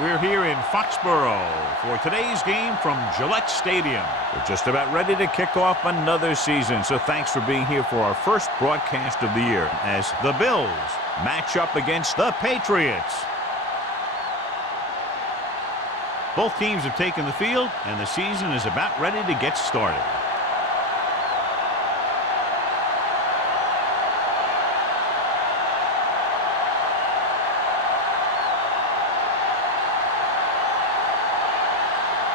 We're here in Foxborough for today's game from Gillette Stadium. We're just about ready to kick off another season, so thanks for being here for our first broadcast of the year as the Bills match up against the Patriots. Both teams have taken the field, and the season is about ready to get started.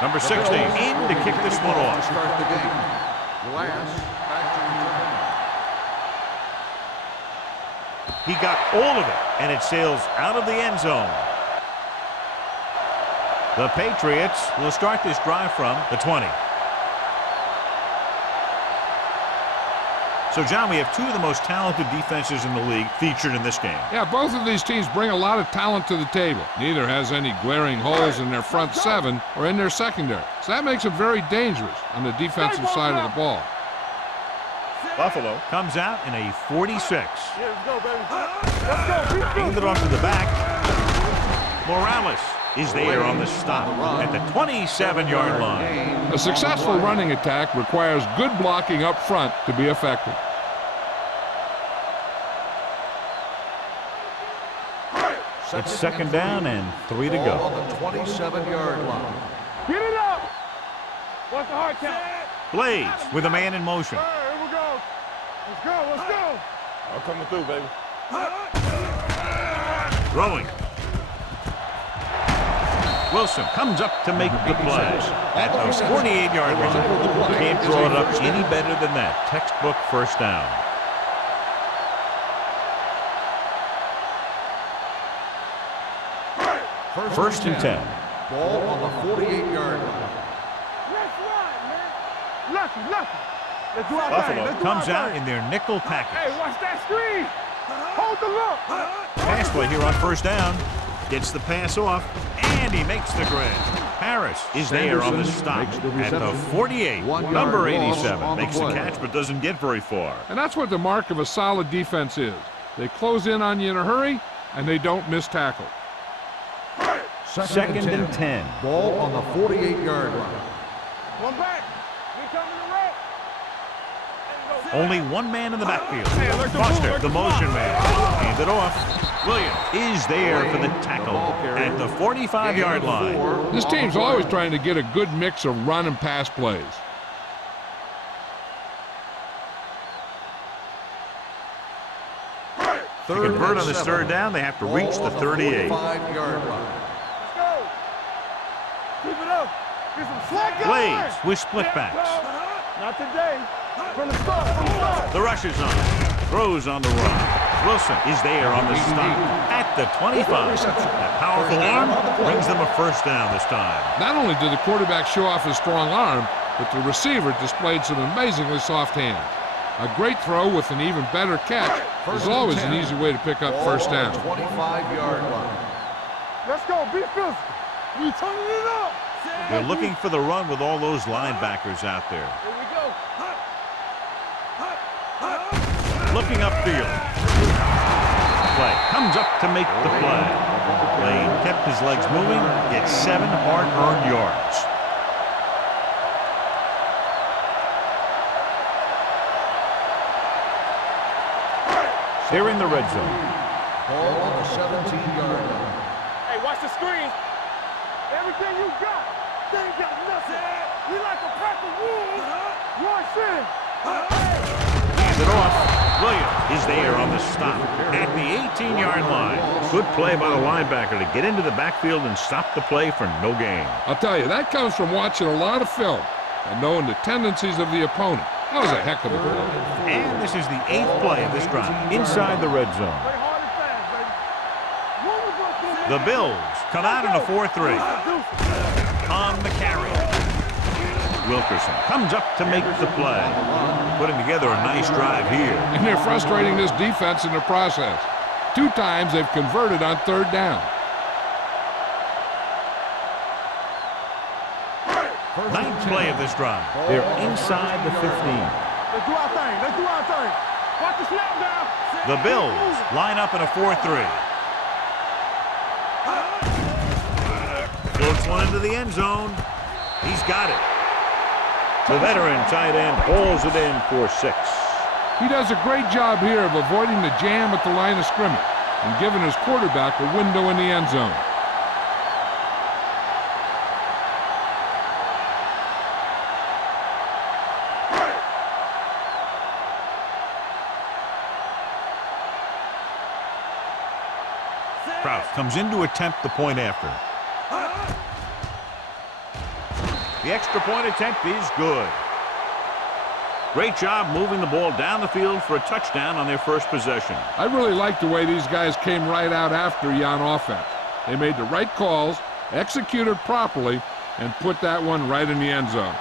Number 16 in to kick this one off. Start the game. He got all of it, and it sails out of the end zone. The Patriots will start this drive from the 20. So, John, we have two of the most talented defenses in the league featured in this game. Yeah, both of these teams bring a lot of talent to the table. Neither has any glaring holes in their front seven or in their secondary. So that makes them very dangerous on the defensive side of the ball. Buffalo comes out in a 46. Hand it off to the back. Morales is there on the stop at the 27-yard line. A successful running attack requires good blocking up front to be effective. It's second down and 3 to go. On the 27-yard line. Get it up! What's the hard count? Blades with a man in motion. All right, here we go. Let's go, let's go. I'm coming through, baby. Throwing. Wilson comes up to make the play at the 48-yard line. Can't draw it up any better than that. Textbook first down. First and 10. Ball on the 48-yard line. Let's run, man. Lucky. Let's do our thing. Buffalo comes out in their nickel package. Hey, watch that screen. Hold the look. Pass play here on first down. Gets the pass off, and he makes the grab. Harris is there on the stop at the 48. Number 87 makes the catch but doesn't get very far. And that's what the mark of a solid defense is. They close in on you in a hurry, and they don't miss tackle. Second and 10. Ball on the 48-yard line. One back. Here coming the red. Only one man in the backfield. Foster, the motion man. Hand it off. Williams is there for the tackle at the 45-yard line. This team's always trying to get a good mix of run and pass plays. To convert on this third down, they have to reach the 38. 45-yard line. Let's go. Keep it up. Get some slack. Blades with split backs. Not today. From the start. The rush is on. Throws on the run. Wilson is there on the stop at the 25. That powerful arm brings them a first down this time. Not only did the quarterback show off his strong arm, but the receiver displayed some amazingly soft hands. A great throw with an even better catch is always an easy way to pick up first down. 25-yard line. Let's go. Be physical. We turning it up. They're looking for the run with all those linebackers out there. Here we go. Looking upfield. Play comes up to make the play. Lane kept his legs moving, gets 7 hard-earned yards. They're in the red zone. Ball on the 17-yard line. Hey, watch the screen. Everything you got. They ain't got nothing. We like a pack of wolves. Rush in. Hand it off. Williams is there on the stop at the 18-yard line. Good play by the linebacker to get into the backfield and stop the play for no gain. I'll tell you, that comes from watching a lot of film and knowing the tendencies of the opponent. That was a heck of a play. And this is the 8th play of this drive inside the red zone. Play hard and fast, baby. The Bills come out in a 4-3. On the carry. Wilkerson comes up to make the play. Putting together a nice drive here. And they're frustrating this defense in the process. 2 times they've converted on third down. 9th play of this drive. They're inside the 15. Let's do our thing. Let's do our thing. Watch the snap down. The Bills line up in a 4-3. Floats one into the end zone. He's got it. The veteran tight end hauls it in for 6. He does a great job here of avoiding the jam at the line of scrimmage and giving his quarterback a window in the end zone. Kraus comes in to attempt the point after. The extra point attempt is good. Great job moving the ball down the field for a touchdown on their first possession. I really like the way these guys came right out after you on offense. They made the right calls, executed properly, and put that one right in the end zone.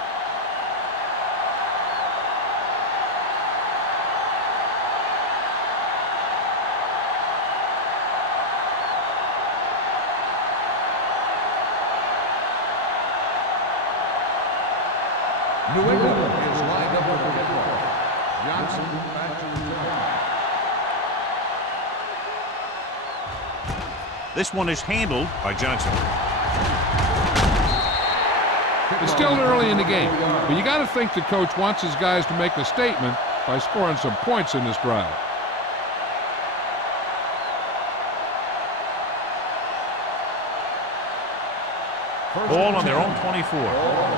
New England is lined up with the kickoff. Johnson back to return. This one is handled by Johnson. It's still early in the game, but you got to think the coach wants his guys to make a statement by scoring some points in this drive. Ball on their own 24.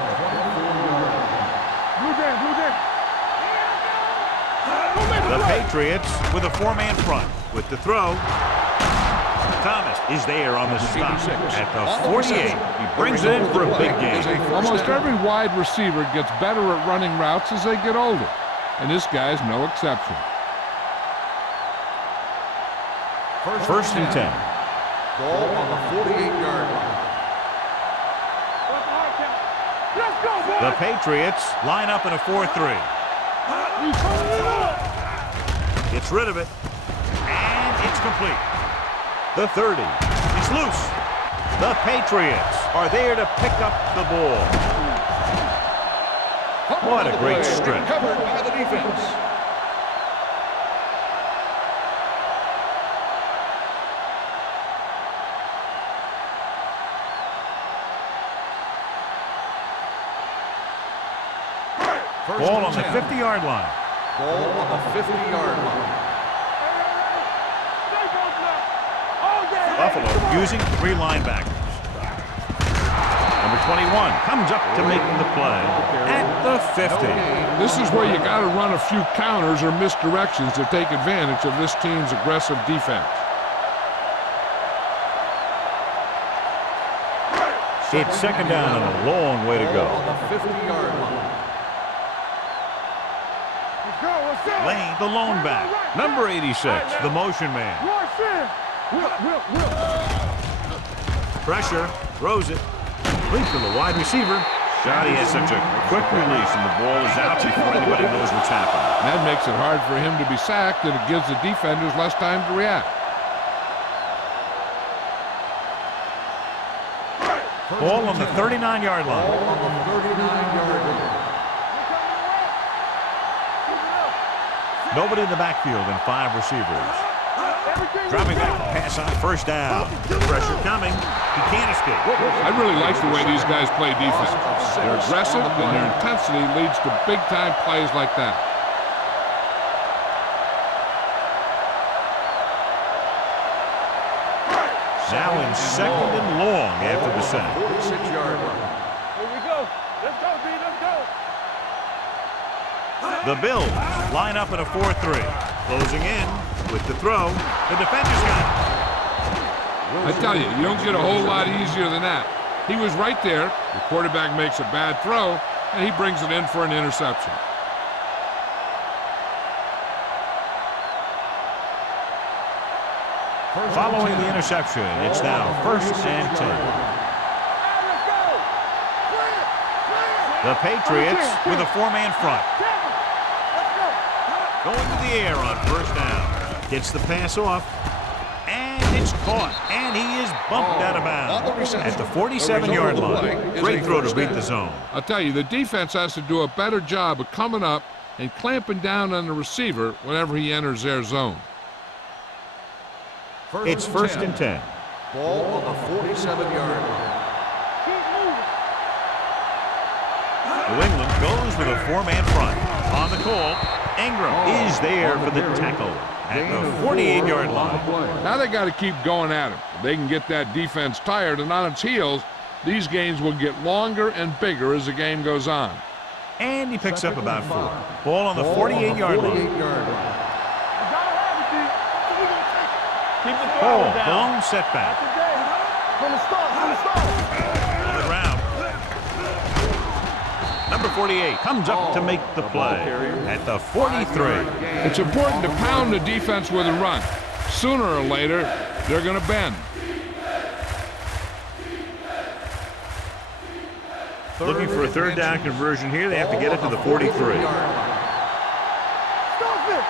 The Patriots with a 4-man front. With the throw, Thomas is there on the stop at the 48. He brings it in for a big game. Almost every wide receiver gets better at running routes as they get older, and this guy's no exception. First and 10. Ball on the 48-yard line. The Patriots line up in a 4-3. Gets rid of it, and it's complete. The 30 is loose. The Patriots are there to pick up the ball. What a great strip. Covered by the defense. Ball on the 50-yard line. Ball on the 50-yard line. Buffalo using 3 linebackers. Number 21 comes up to make the play at the 50. This is where you got to run a few counters or misdirections to take advantage of this team's aggressive defense. It's second down and a long way to go. On the 50-yard line. Lane, the lone back. Number 86, the motion man. Pressure, throws it. Leap to the wide receiver. Shoddy has such a quick release, and the ball is out before anybody knows what's happening. That makes it hard for him to be sacked, and it gives the defenders less time to react. Ball on the 39-yard line. Ball on the 39-yard line. Nobody in the backfield and 5 receivers. Dropping back to pass on first down. Pressure coming. He can't escape. I really like the way these guys play defense. They're aggressive, and their intensity leads to big-time plays like that. Now in second and long after the sack. 46-yard line. Here we go. Let's go, B. Let's go. The Bills line up in a 4-3. Closing in with the throw. The defender's got it. I tell you, you don't get a whole lot easier than that. He was right there. The quarterback makes a bad throw, and he brings it in for an interception. Following the interception, it's now first and 10. The Patriots with a 4-man front. Going to the air on first down. Gets the pass off. And it's caught. And he is bumped out of bounds at the 47-yard line. Great throw to beat the zone. I'll tell you, the defense has to do a better job of coming up and clamping down on the receiver whenever he enters their zone. It's first and 10. Ball on the 47-yard line. with a four-man front. On the call, Ingram is there for the tackle at the 48-yard line. Now they got to keep going at him. If they can get that defense tired and on its heels, these gains will get longer and bigger as the game goes on. And he picks up about 4. Ball on the 48-yard line. Keep the Ball, down. blown setback. From the start. On the ground. Number 48 comes up to make the play at the 43. It's important to pound the defense with a run. Sooner or later, they're going to bend. Looking for a third down conversion here. They have to get it to the 43. Stop it.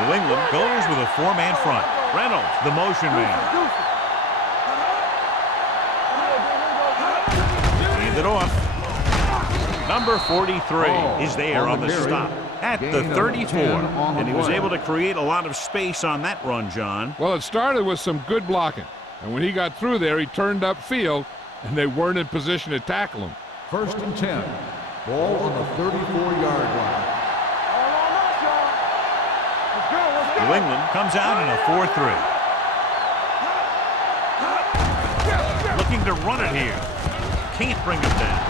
New England goes with a four-man front. Reynolds, the motion man. Hand it off. Number 43 is there on the stop at the 34. And he was able to create a lot of space on that run, John. Well, it started with some good blocking. And when he got through there, he turned upfield, and they weren't in position to tackle him. 1st and 10. Ball on the 34-yard line. New England comes out in a 4-3. Looking to run it here. Can't bring him down.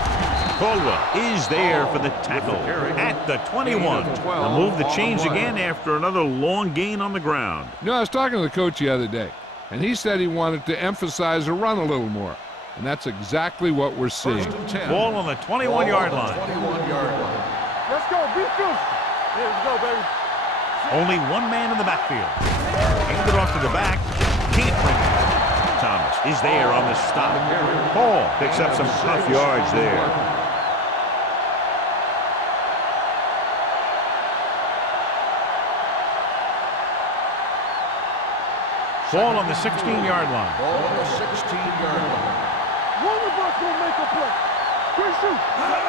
Caldwell is there for the tackle at the 21. A move that changed again after another long gain on the ground. You know, I was talking to the coach the other day, and he said he wanted to emphasize the run a little more. And that's exactly what we're seeing. Ball on the 21-yard line. 21-yard line. Let's go. Be physical. Let's go, baby. Only one man in the backfield. Hand it off to the back. Can't bring it. Thomas is there on the stop. Paul picks up some tough yards there. Ball on the 16-yard line. Ball on the 16-yard line. One of us will make a play. Quick shoot.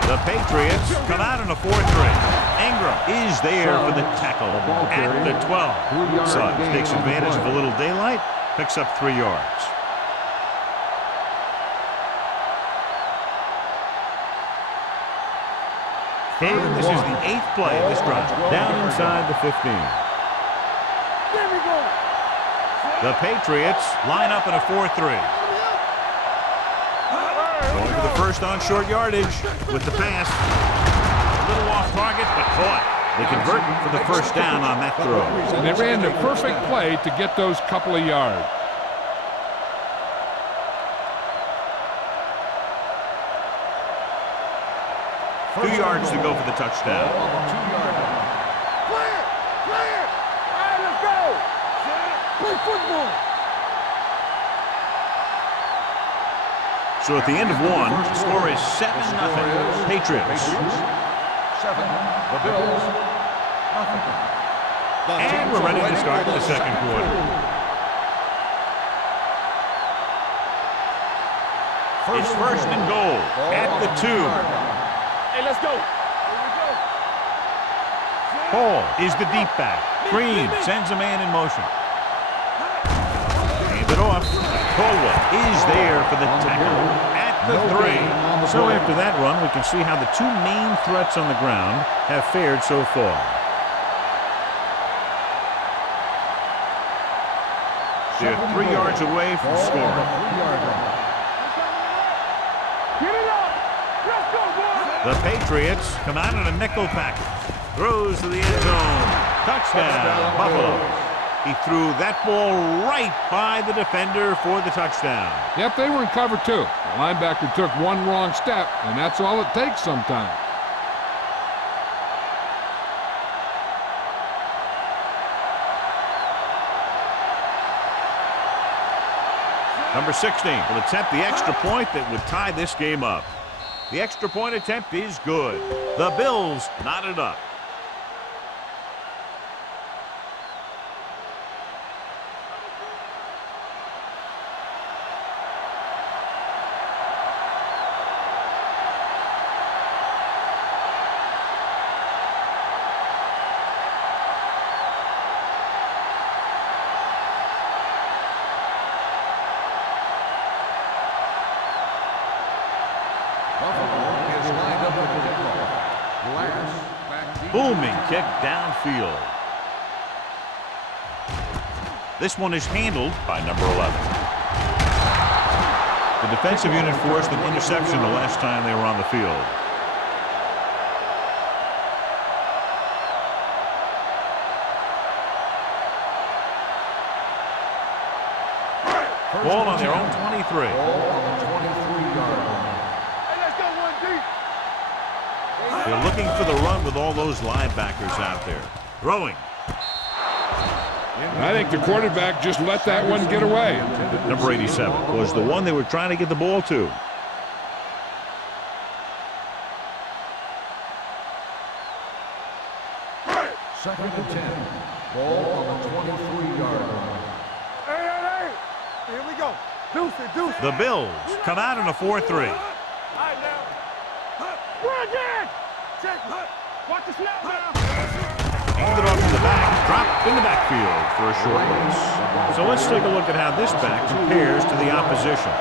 The Patriots come out in a 4-3. Ingram is there for the tackle at the 12. Suggs takes advantage of a little daylight, picks up 3 yards. And this is the 8th play of this drive. Down inside the 15. There we go. The Patriots line up in a 4-3. Going for the first on short yardage with the pass. A little off target, but caught. They convert for the first down on that throw. And they ran the perfect play to get those couple of yards. Two yards to go for the touchdown. Ball on the 2-yard line. Play it. Play it. All right, let's go. Play football. So at the end of one, the score is 7-0 Patriots. 7. The Bills. Nothing. And we're ready to start the second quarter. It's first and goal at the 2. Hey, let's go. Here we go. Paul is the deep back. Green sends a man in motion. Hand it off. Caldwell is there for the tackle at the 3. So after that run, we can see how the two main threats on the ground have fared so far. They're 3 yards away from scoring. Get it up. Let's go, boys. The Patriots come out in a nickel package. Throws to the end zone. Touchdown, Buffalo. He threw that ball right by the defender for the touchdown. Yep, they were in cover too. The linebacker took one wrong step, and that's all it takes sometimes. Number 16 will attempt the extra point that would tie this game up. The extra point attempt is good. The Bills knot it up. Buffalo is lined up with the kickoff. Booming kick downfield. This one is handled by number 11. The defensive unit forced an interception the last time they were on the field. Ball on their own 23. Ball on the 23-yard line. Hey, let's go one deep. They're looking for the run with all those linebackers out there. Throwing. I think the quarterback just let that one get away. Number 87 was the one they were trying to get the ball to. Second and 10. Ball on the 23-yard line. Hey. Here we go. Deuce it. The Bills come out in a 4-3. All right, now. Run again. Check it. Watch the snap now. Handed off to the back, dropped in the backfield for a short loss. So let's take a look at how this back compares to the opposition.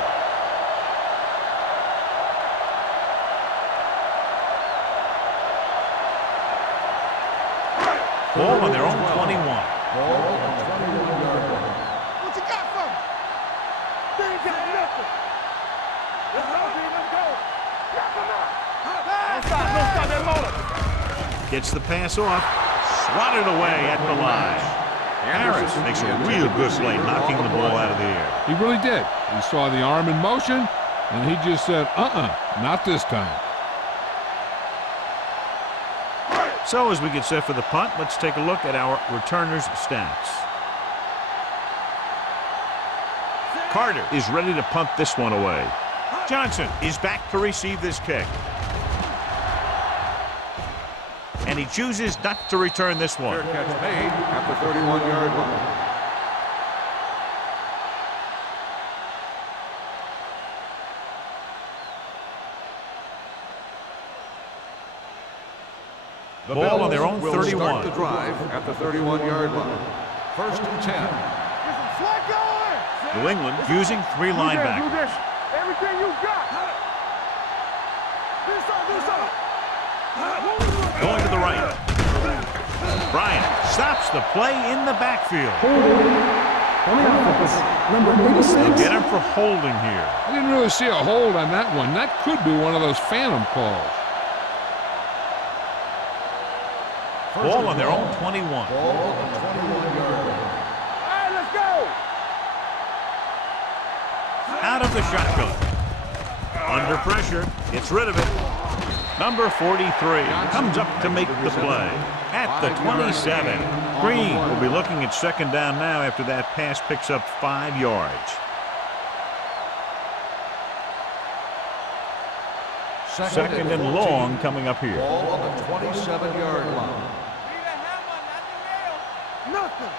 Ball on their own 21. Ball on the 21-yard line. What you got for me? They ain't got nothing. Let's go, D. Let's go. Knock him out. Don't stop that motor. Gets the pass off. Swatted away at the line. Harris makes a real good play knocking the ball out of the air. He really did. He saw the arm in motion, and he just said, not this time. So as we get set for the punt, let's take a look at our returners' stats. Carter is ready to punt this one away. Johnson is back to receive this kick. And he chooses not to return this one. Fair catch made at the 31-yard line. The Ball on their own will 31. Start the drive at the 31-yard line. First and 10. Get some slack going. New England using three linebackers. Do this. Everything you got. Do something. Going to the right. Bryant stops the play in the backfield. Number 86. They'll get him for holding here. I didn't really see a hold on that one. That could be one of those phantom calls. Ball on their own 21. Ball on the 21-yard line. All right, let's go. Out of the shotgun. Under pressure. Gets rid of it. Number 43 comes up to make the play. At the 27. Green will be looking at second down now after that pass picks up 5 yards. Second and long coming up here. Ball on the 27-yard line. Nothing.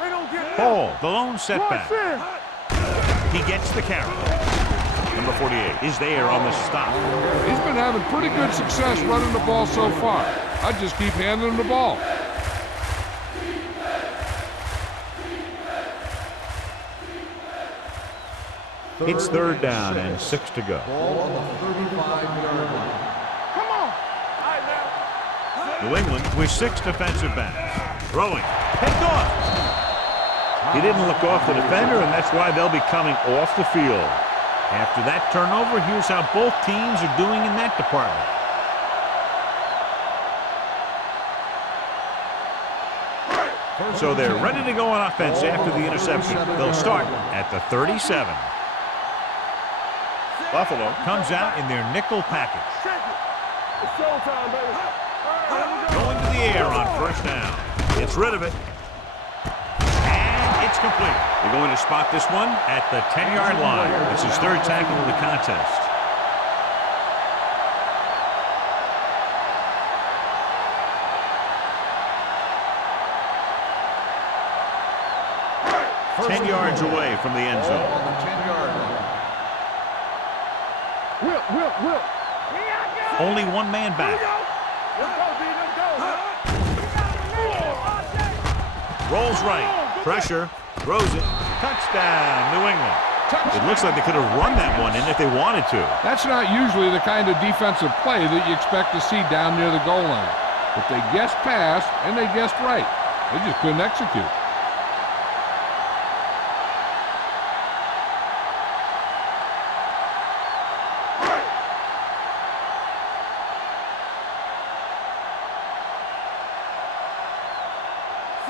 They don't get Paul, the lone setback. Watch in. He gets the carry. Number 48 is there on the stop. He's been having pretty good success running the ball so far. I just keep handing him the ball. It's third down and 6 to go. Ball on the 35-yard line. Come on. All right, now. New England with 6 defensive backs. Throwing. Picked off. He didn't look off the defender, and that's why they'll be coming off the field. After that turnover, here's how both teams are doing in that department. So they're ready to go on offense after the interception. They'll start at the 37. Buffalo comes out in their nickel package. Check it. It's showtime, baby. All right, here we go. Going to the air on first down. Gets rid of it. And it's complete. They're going to spot this one at the 10-yard line. It's his third tackle of the contest. First 10 yards away from the end Ball zone. on the 10-yard line. Whip. Only one man back. Let's go, D. Let's go. Rolls right. Pressure. Throws it. Touchdown, New England. It looks like they could have run that one in if they wanted to. That's not usually the kind of defensive play that you expect to see down near the goal line. But they guessed pass, and they guessed right. They just couldn't execute.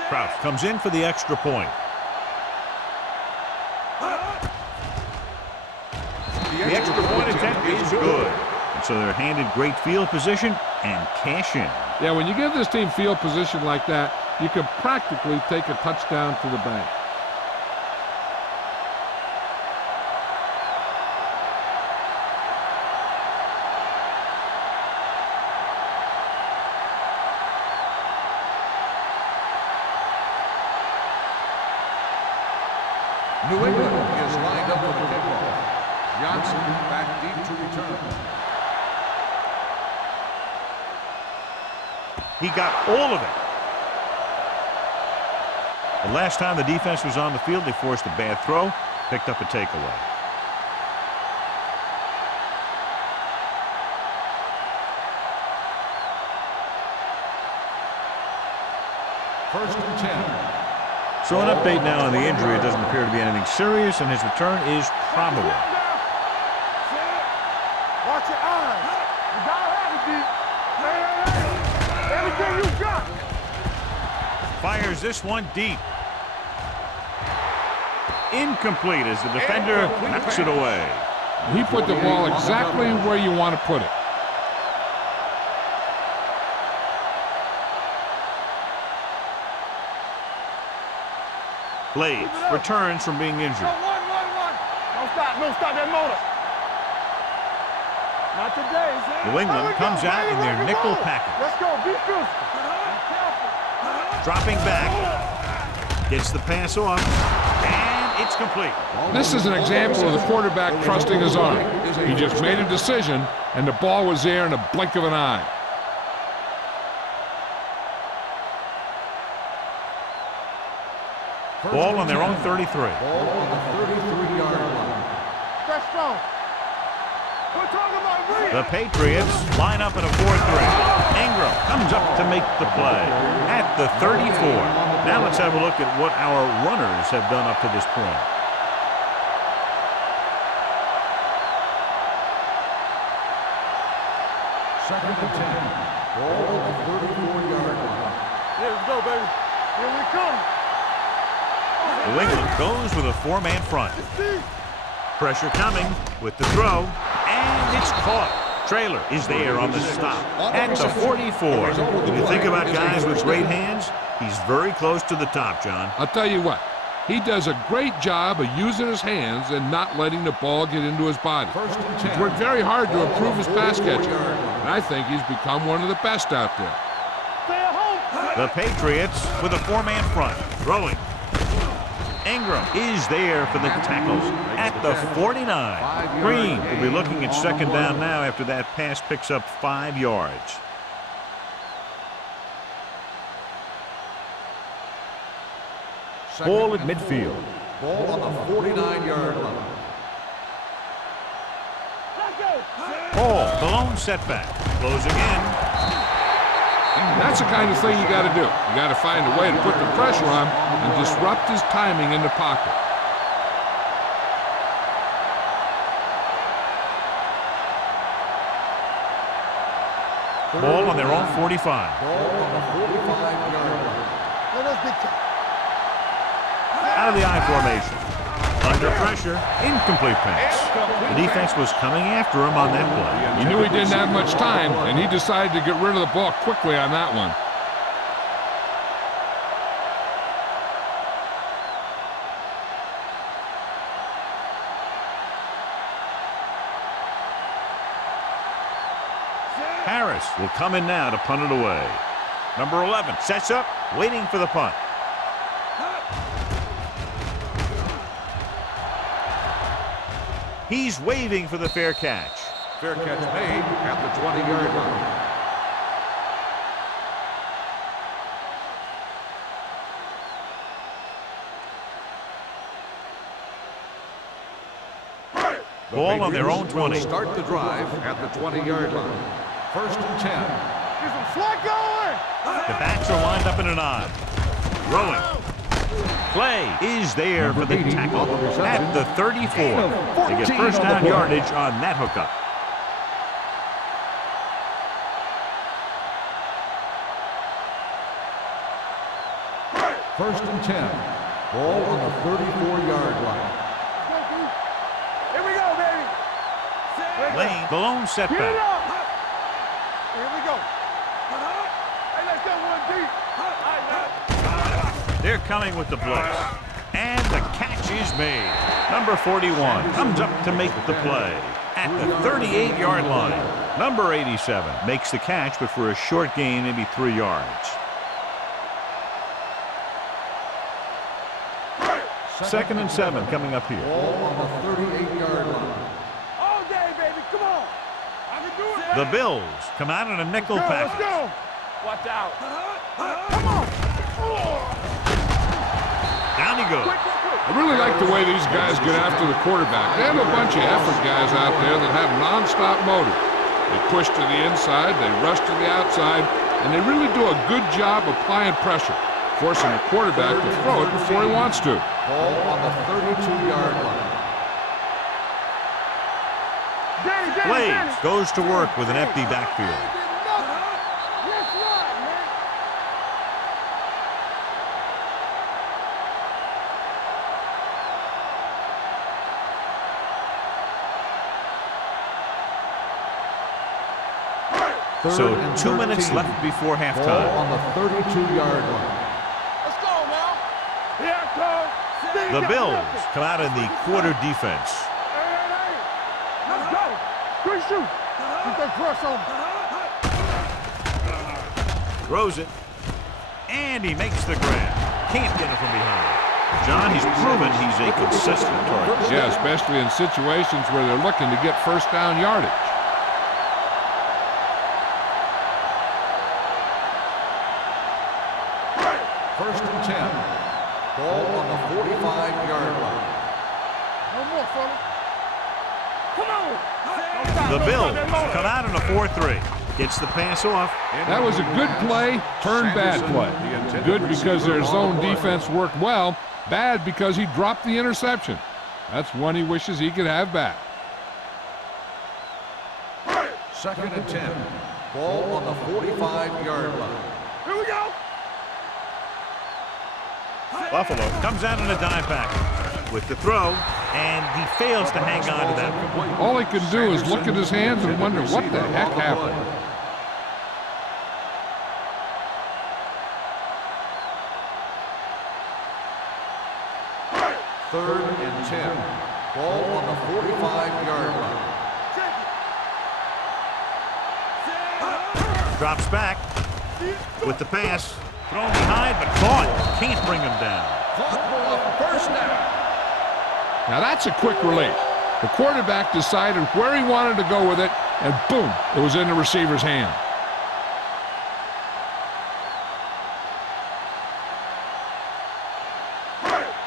Crouch comes in for the extra point. The extra point attempt is good. And so they're handed great field position and cash in. Yeah, when you give this team field position like that, you can practically take a touchdown to the bank. New England is lined up for the kickoff. Johnson back deep to return. He got all of it. The last time the defense was on the field, they forced a bad throw, picked up a takeaway. First and 10. So an update now on the injury. It doesn't appear to be anything serious, and his return is probable. Watch your eyes. You gotta have it, D. Everything you got. Fires this one deep. Incomplete as the defender knocks it away. He put the ball exactly where you want to put it. Blades returns from being injured. One. Don't stop that motor. Not today, Zay. New England comes out in their nickel package. Let's go, be physical. Dropping back. Gets the pass off. And it's complete. This is an example of the quarterback trusting his arm. He just made a decision, and the ball was there in a blink of an eye. Ball on their own 33. Ball on the 33-yard line. That's strong. We're talking about real. The Patriots line up in a 4-3. Ingram comes up to make the play at the 34. Now let's have a look at what our runners have done up to this point. Second and 10. Ball on the 34-yard line. Here we go, baby. Here we come. New England goes with a 4-man front. Pressure coming with the throw, and it's caught. Trailer is there on the stop at the 44. When you think about guys with great hands, he's very close to the top, John. I'll tell you what, he does a great job of using his hands and not letting the ball get into his body. First and He's 10. worked very hard to improve his pass catching, and I think he's become one of the best out there. Stay at home. The Patriots with a 4-man front, throwing. Ingram is there for the tackle at the 49. Green will be looking at second down now after that pass picks up 5 yards. Ball at midfield. Ball on the 49-yard line. Let's go. Ball, the lone setback. Closing in. That's the kind of thing you got to do. You got to find a way to put the pressure on and disrupt his timing in the pocket. Ball on their own 45. Ball on the 45-yard line. Let us get Out of the I formation. Under pressure, incomplete pass. The defense was coming after him on that play. He knew he didn't have much time, and he decided to get rid of the ball quickly on that one. Harris will come in now to punt it away. Number 11 sets up, waiting for the punt. He's waving for the fair catch. Fair catch made at the 20-yard line. Ball on their own 20. Start the drive at the 20-yard line. First and 10. some slack going. The backs are lined up in an I. Throwing. Play is there for the tackle at the 34. They get first down yardage on that hookup. First and 10. Ball on the 34-yard line. Here we go, baby. Lane, the lone Get it setback. up. Here we go. Hey, let's go one deep. They're coming with the blitz. And the catch is made. Number 41 comes up to make the play at the 38-yard line. Number 87 makes the catch, but for a short gain, maybe 3 yards. Second and 7 coming up here. Ball on the 38-yard line. All day, baby. Come on. I can do it. The Bills come out in a nickel Let's package. go. Watch out. Come on. Down he goes. I really like the way these guys get after the quarterback. They have a bunch of effort guys out there that have nonstop motor. They push to the inside, they rush to the outside, and they really do a good job applying pressure, forcing the quarterback to throw it before he wants to. Ball on the 32-yard line. Blades goes to work with an empty backfield. Yes, right, man. So 2 minutes left before Ball halftime. on the 32-yard line. Let's go now. Here I come. The Bills come out in the quarter defense. Hey. Let's go. Good shoot. Get that press on. Throws it. And he makes the grab. Can't get it from behind. John, he's proven he's a consistent target. Yeah, especially in situations where they're looking to get first down yardage. First and 10. Ball on the 45-yard line. No more, fella. Come on. The Bills come out in a 4-3. Gets the pass off. That was a good play, turned bad play. Good because their zone defense worked well, bad because he dropped the interception. That's one he wishes he could have back. Second and 10. Ball on the 45-yard line. Here we go. Buffalo comes out in a dime package with the throw, and he fails to hang on to that. All he can do is look at his hands and wonder what the heck happened. Third and 10. Ball on the 45-yard line. Drops back with the pass. Thrown behind, but caught. Can't bring him down. Caught for a first down. Now that's a quick release. The quarterback decided where he wanted to go with it, and boom, it was in the receiver's hand.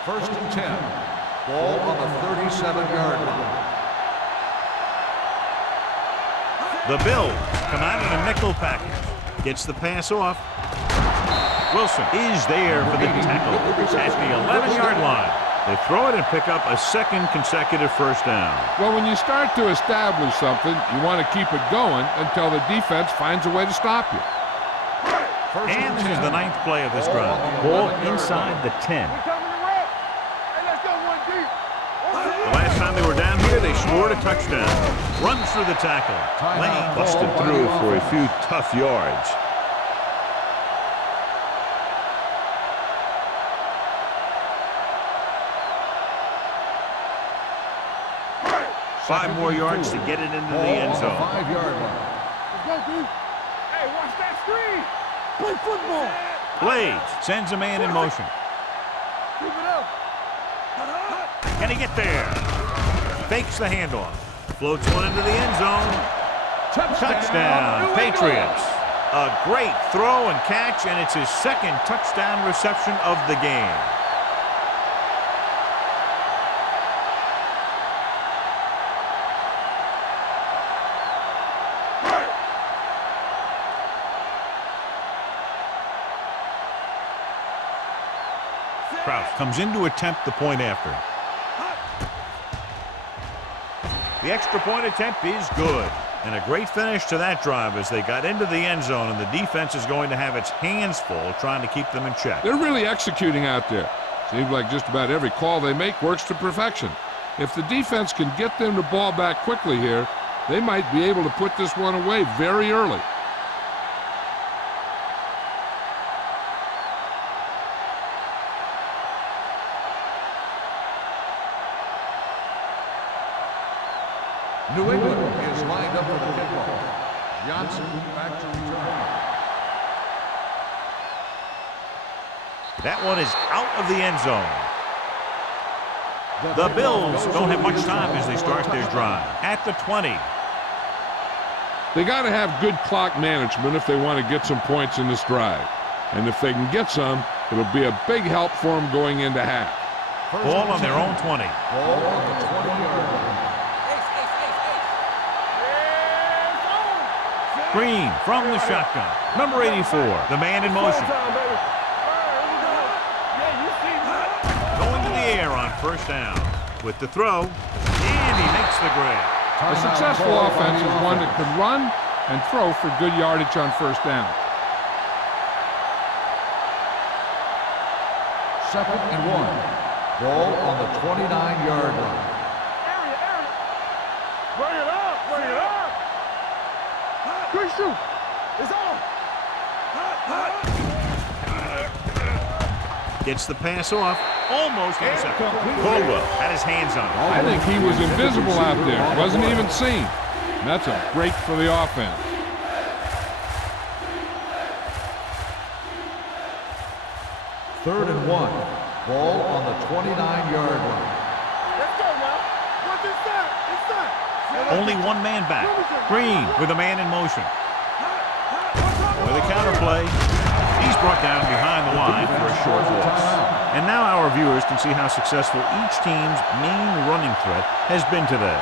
First and 10. Ball on the 37-yard line. The Bills come out in a nickel package. Gets the pass off. Wilson is there for the tackle at the 11-yard line. They throw it and pick up a second consecutive first down. Well, when you start to establish something, you want to keep it going until the defense finds a way to stop you. And this is the 9th play of this drive. Ball inside the 10. We coming to wreck. Hey, let's go one deep. The last time they were down here, they scored a touchdown. Runs through the tackle. Lane busted through for a few tough yards. Five more yards to get it into the end zone. 5-yard line. Let's go, dude. Hey, watch that screen. Play football. Blades sends a man in motion. Keep it up. Can he get there? Fakes the handoff. Floats one into the end zone. Touchdown, Patriots. A great throw and catch, and it's his second touchdown reception of the game. Kraus comes in to attempt the point after. The extra point attempt is good. And a great finish to that drive as they got into the end zone, and the defense is going to have its hands full trying to keep them in check. They're really executing out there. Seems like just about every call they make works to perfection. If the defense can get them the ball back quickly here, they might be able to put this one away very early. New England is lined up for the kickoff. Johnson back to return. That one is out of the end zone. The Bills don't have much time as they start their drive. At the 20. They got to have good clock management if they want to get some points in this drive. And if they can get some, it'll be a big help for them going into half. Ball on their own 20. Ball on the 20-yard line. Green from the shotgun. Number 84, the man in motion. Going to the air on first down. With the throw, and he makes the grab. A successful offense is one that can run and throw for good yardage on first down. 2nd and 1. Ball on the 29-yard line. Bring it up! Bring it up! Good shoot! It's on! Gets the pass off. Almost intercepted. Caldwell had his hands on it. I think he was invisible out there. Wasn't even seen. And that's a break for the offense. Third and 1. Ball on the 29-yard line. Let's go now! What's inside? Inside! Only one man back. Green with a man in motion. With a counterplay. He's brought down behind the line for a short loss. And now our viewers can see how successful each team's main running threat has been today.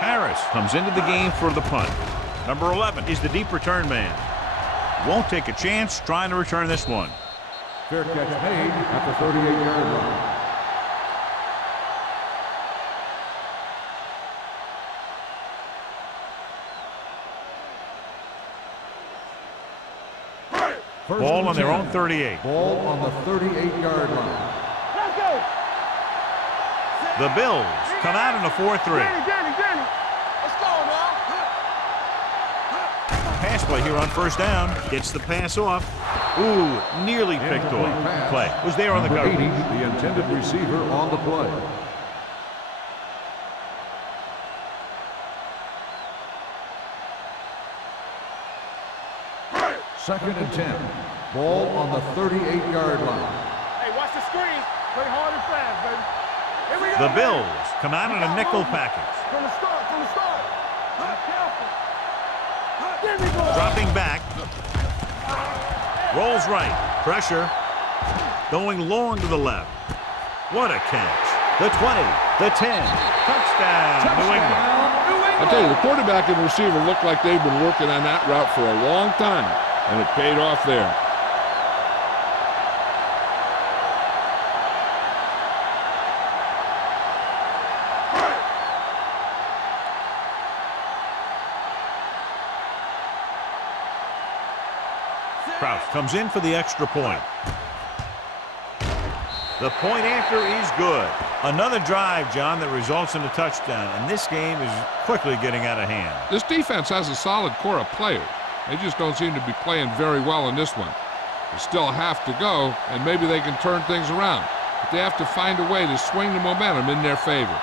Harris comes into the game for the punt. Number 11 is the deep return man. Won't take a chance trying to return this one. Fair catch made at the 38-yard line. Ball on their own 38. Ball on the 38-yard line. Let's go! The Bills come out in a 4-3. Danny! Let's go now! Pass play here on first down. Gets the pass off. Ooh, nearly picked off. Play was there on the Number cover. 80, the intended receiver on the play. Second and 10. Ball on the 38-yard line. Hey, watch the screen. Play hard and fast, baby. Here we go. The Bills come out in a nickel package. From the start. Careful. There we go. Dropping back. Rolls right. Pressure. Going long to the left. What a catch. The 20. The 10. Touchdown, New England. I tell you, the quarterback and receiver look like they've been working on that route for a long time, and it paid off there. Kraus comes in for the extra point. The point after is good. Another drive, John, that results in a touchdown, and this game is quickly getting out of hand. This defense has a solid core of players. They just don't seem to be playing very well in this one. They still have to go, and maybe they can turn things around. But they have to find a way to swing the momentum in their favor.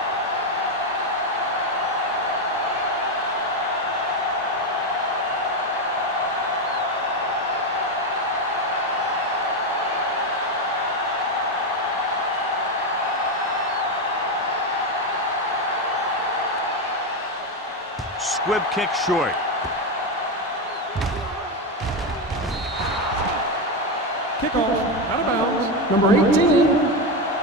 Squib kick short. Kickoff, out of bounds, number 18.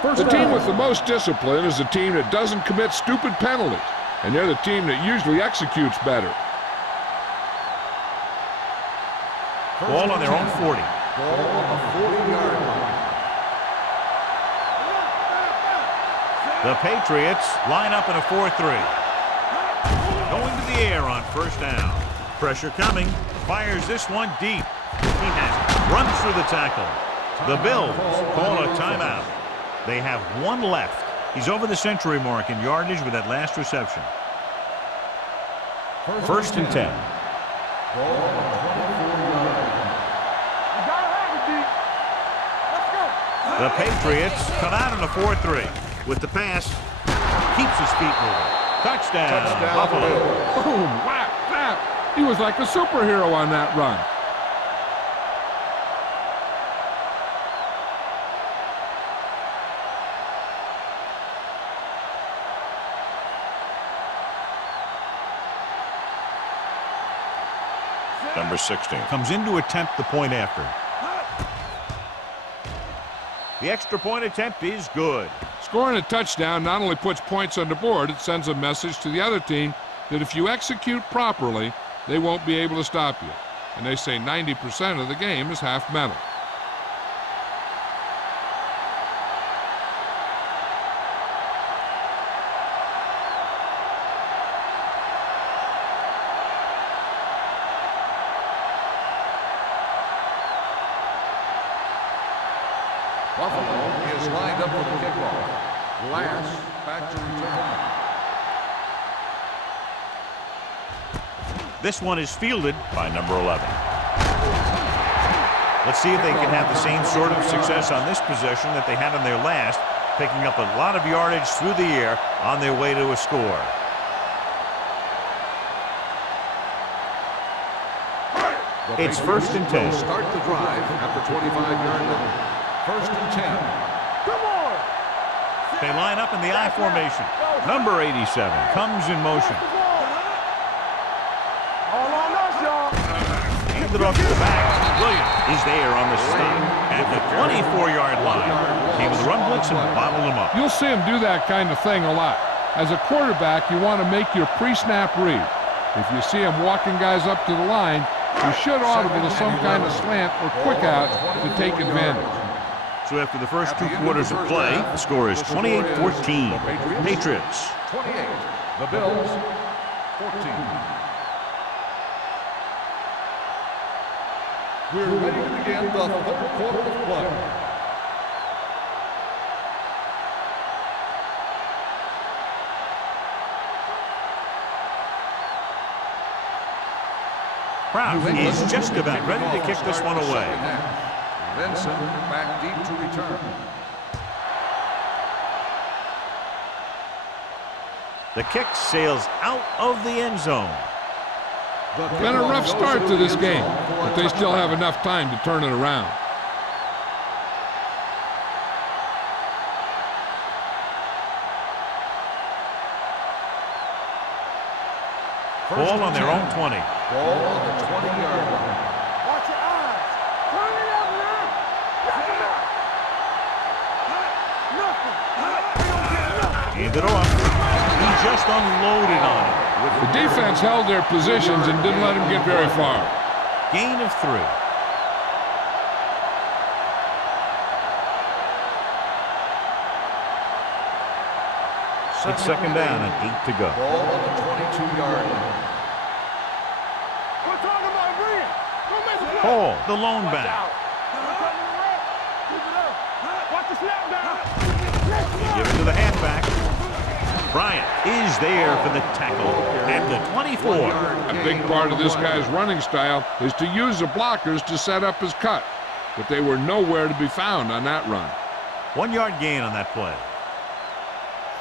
The team with the most discipline is the team that doesn't commit stupid penalties, and they're the team that usually executes better. Ball on their own 40. Ball on the 40-yard line. The Patriots line up in a 4-3. Going to the air on first down. Pressure coming. Fires this one deep. He has it. Runs through the tackle. The Bills call a timeout. They have one left. He's over the century mark in yardage with that last reception. First and 10. Ball on the 24-yard line. You gotta have it, D. Let's go. The Patriots come out in a 4-3. With the pass, keeps his feet moving. Touchdown, Buffalo. Boom, whap, whap. He was like a superhero on that run. Number 16 comes in to attempt the point after. The extra point attempt is good. Scoring a touchdown not only puts points on the board, it sends a message to the other team that if you execute properly, they won't be able to stop you. And they say 90% of the game is half mental. Buffalo is lined up for the kickoff. Last back to return. This one is fielded by number 11. Let's see if they can have the same sort of success on this possession that they had on their last, picking up a lot of yardage through the air on their way to a score. It's first and 10. Start the drive at the 25-yard line. First and 10. Come on. They line up in the I formation. Number 87 comes in motion. All on us, y'all. Handed off to the back. Williams is there on the stop at the 24-yard line. Came with a run blitz and bottled him up. You'll see him do that kind of thing a lot. As a quarterback, you want to make your pre-snap read. If you see him walking guys up to the line, you should audible to some kind of slant or quick out to take advantage. So after the first two quarters of play, the score is 28-14. Patriots. 28. The Bills, 14. We're ready to begin the third quarter of play. Brown is just about ready to kick this one away. Benson back deep to return. The kick sails out of the end zone. Been a rough start to this game, but they still have enough time to turn it around. Ball on their own 20. Ball on the 20-yard line. Watch your eyes. Turn it up now. Nothing. We don't get nothing. Handed off. He just unloaded on it. The defense held their positions and didn't let him get very far. Gain of 3. It's second down and 8 to go. Ball on the 22-yard line. We're talking about Green. Don't miss a play. Paul, the lone Watch back. out. Keep it up. Watch the snap down. Let's go. Give it to the halfback. Bryant is there for the tackle at the 24. A big part of this guy's running style is to use the blockers to set up his cut, but they were nowhere to be found on that run. 1 yard gain on that play.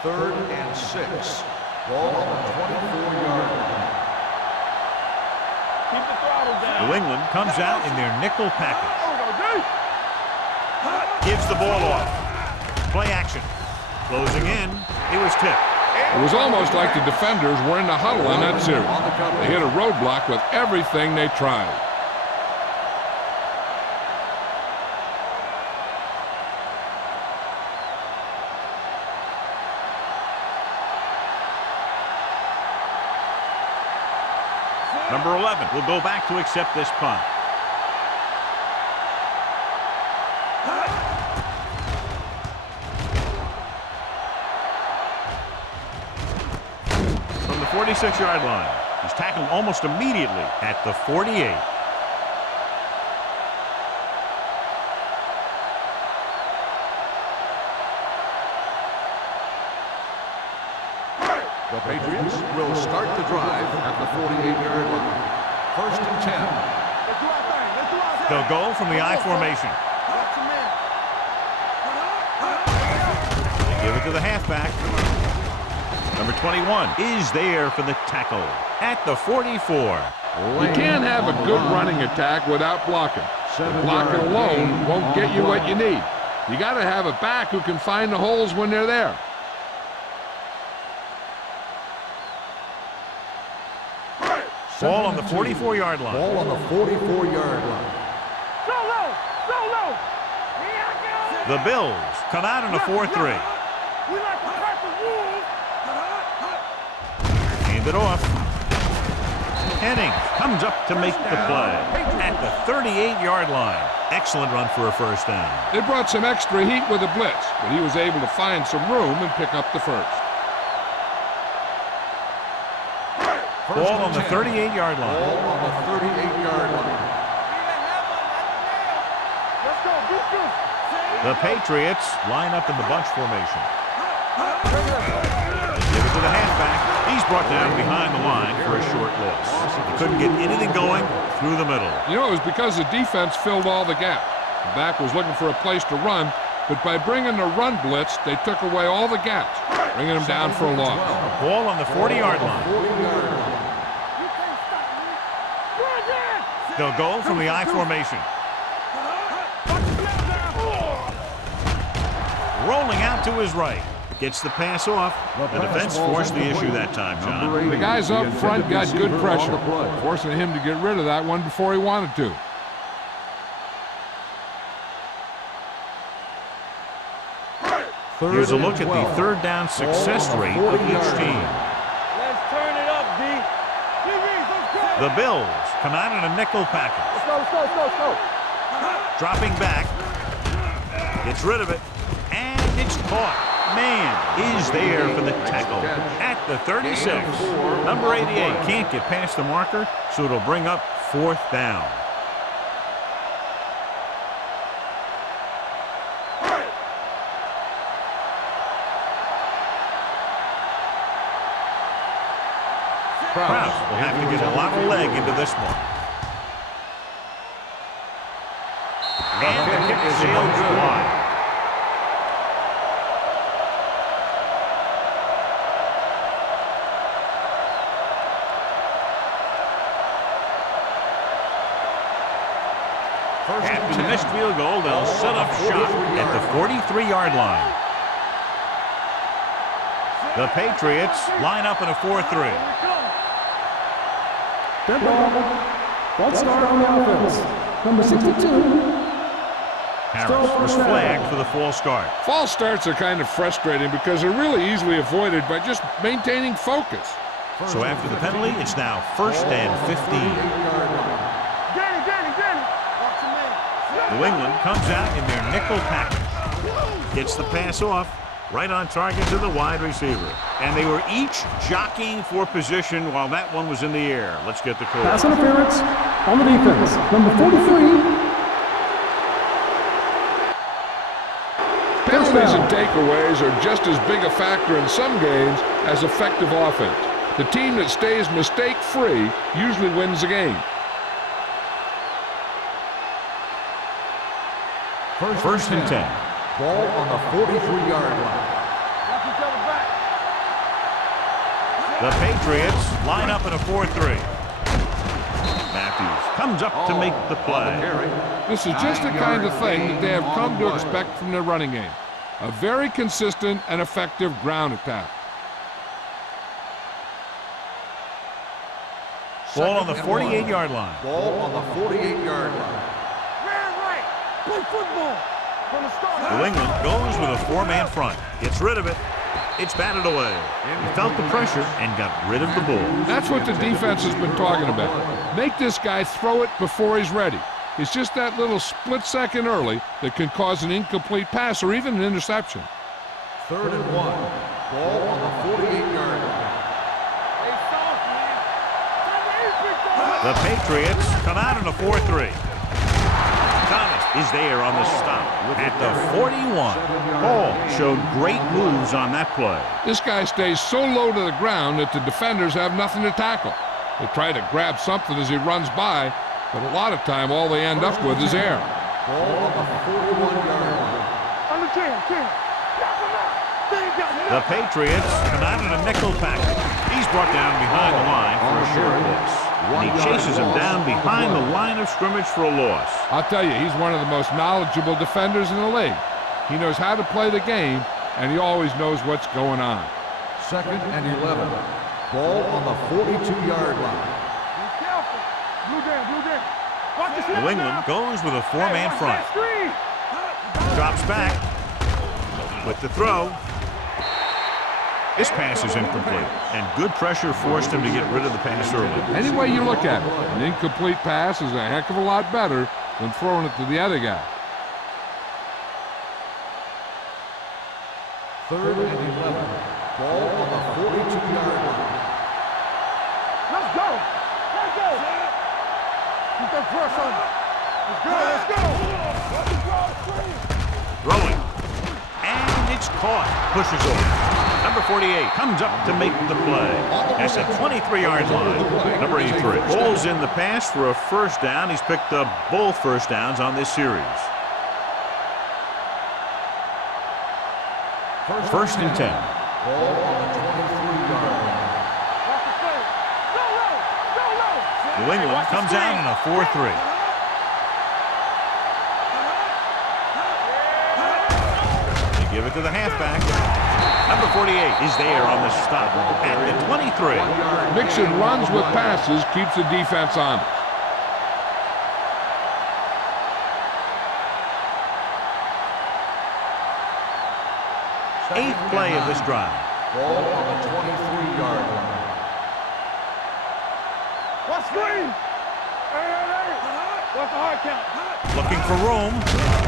Third and 6. Ball on the 24-yard line. Keep the throttle down. New England comes out in their nickel package. There we go, D. Gives the ball off. Play action. Closing in. It was tipped. It was almost like the defenders were in the huddle on that series. They hit a roadblock with everything they tried. Number 11 will go back to accept this punt. From the 46-yard line, he's tackled almost immediately at the 48. The Patriots will start the drive at the 48-yard line. 1st and 10. They'll go from the I formation. They give it to the halfback. Number 21 is there for the tackle at the 44. You can't have a good running attack without blocking. Blocking alone won't get you what you need. You got to have a back who can find the holes when they're there. Ball on the 44-yard line. Ball on the 44-yard line. The Bills come out in a 4-3. Hand it off. Henning comes up to make the play at the 38-yard line. Excellent run for a first down. They brought some extra heat with a blitz, but he was able to find some room and pick up the first. Ball on the 38-yard line. Ball on the 38-yard line. The Patriots line up in the bunch formation. Give it to the halfback. He's brought down behind the line for a short loss. He couldn't get anything going through the middle. You know, it was because the defense filled all the gaps. The back was looking for a place to run, but by bringing the run blitz, they took away all the gaps, bringing him down for a loss. Ball on the 40-yard line. They'll go from the I formation. Rolling out to his right. Gets the pass off. The defense forced the issue that time, John. The guys up front got good pressure, forcing him to get rid of that one before he wanted to. Here's a look at the third down success rate of each team. Let's turn it up, D. The Bills come out in a nickel package. Dropping back. Gets rid of it. And it's caught. Man is there for the tackle at the 36. Number 88 can't get past the marker, so it'll bring up 4th down. Krause will have to get a lot of leg into this one. And the kick sails wide. After the missed field goal, they'll set up shop at the 43-yard line. The Patriots line up in a 4-3. Dead ball. False start on the offense. Number 62. Harris was flagged for the false start. False starts are kind of frustrating because they're really easily avoided by just maintaining focus. So after the penalty, it's now 1st and 15. New England comes out in their nickel package. Gets the pass off. Right on target to the wide receiver. And they were each jockeying for position while that one was in the air. Let's get the call. Pass interference on the defense. Number 43. Penalties and takeaways are just as big a factor in some games as effective offense. The team that stays mistake-free usually wins the game. 1st and 10. Ball on the 43-yard line. The Patriots line up in a 4-3. Matthews comes up to make the play. This is just the kind of thing that they have come to expect from their running game. A very consistent and effective ground attack. Ball on the 48-yard line. Ball on the 48-yard line. Play football from the start. New England goes with a 4-man front. Gets rid of it. It's batted away. He felt the pressure and got rid of the ball. That's what the defense has been talking about. Make this guy throw it before he's ready. It's just that little split second early that can cause an incomplete pass or even an interception. 3rd and 1. Ball on the 48-yard line. The Patriots come out in a 4-3. Thomas is there on the stop at the 41. Ball showed great moves on that play. This guy stays so low to the ground that the defenders have nothing to tackle. They try to grab something as he runs by, but a lot of time all they end up with is air. Ball on the 41-yard line. On the 10. The Patriots come out in a nickel package. He's brought down behind the line for a short loss. And he chases him down behind the line of scrimmage for a loss. I'll tell you, he's one of the most knowledgeable defenders in the league. He knows how to play the game, and he always knows what's going on. 2nd and 11. Ball on the 42-yard line. Be careful. Blue down. Watch the snap New England now. goes with a four-man Watch front. that screen. Drops back with the throw. This pass is incomplete, and good pressure forced him to get rid of the pass early. Any way you look at it, an incomplete pass is a heck of a lot better than throwing it to the other guy. 3rd and 11. Ball on the 42-yard line. Let's go. Keep that press on it. Let's go. Throwing. And it's caught. Pushes over. Number 48 comes up to make the play. That's a 23-yard line. Number 83 pulls in the pass for a first down. He's picked up both first downs on this series. 1st and 10. Ball on the 23-yard line. Watch the play. Go low. New England comes out in a 4-3. They give it to the halfback. Number 48 is there on the stop at the 23. Mixing runs with passes keeps the defense on. 8th play of this drive. Ball on the 23-yard line. Watch screen. Hey. What's the hard count? Looking for room.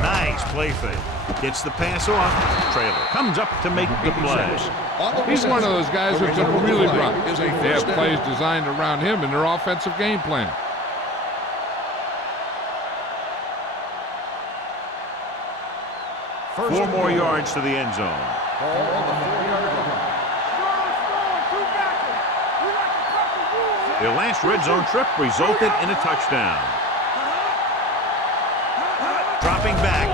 Nice play fake. Gets the pass off. Trailer comes up to make the play. He's one of those guys who can really run. They have plays designed around him in their offensive game plan. Four more yards to the end zone. Ball on the 4-yard line. Their last red zone trip resulted in a touchdown. Dropping back.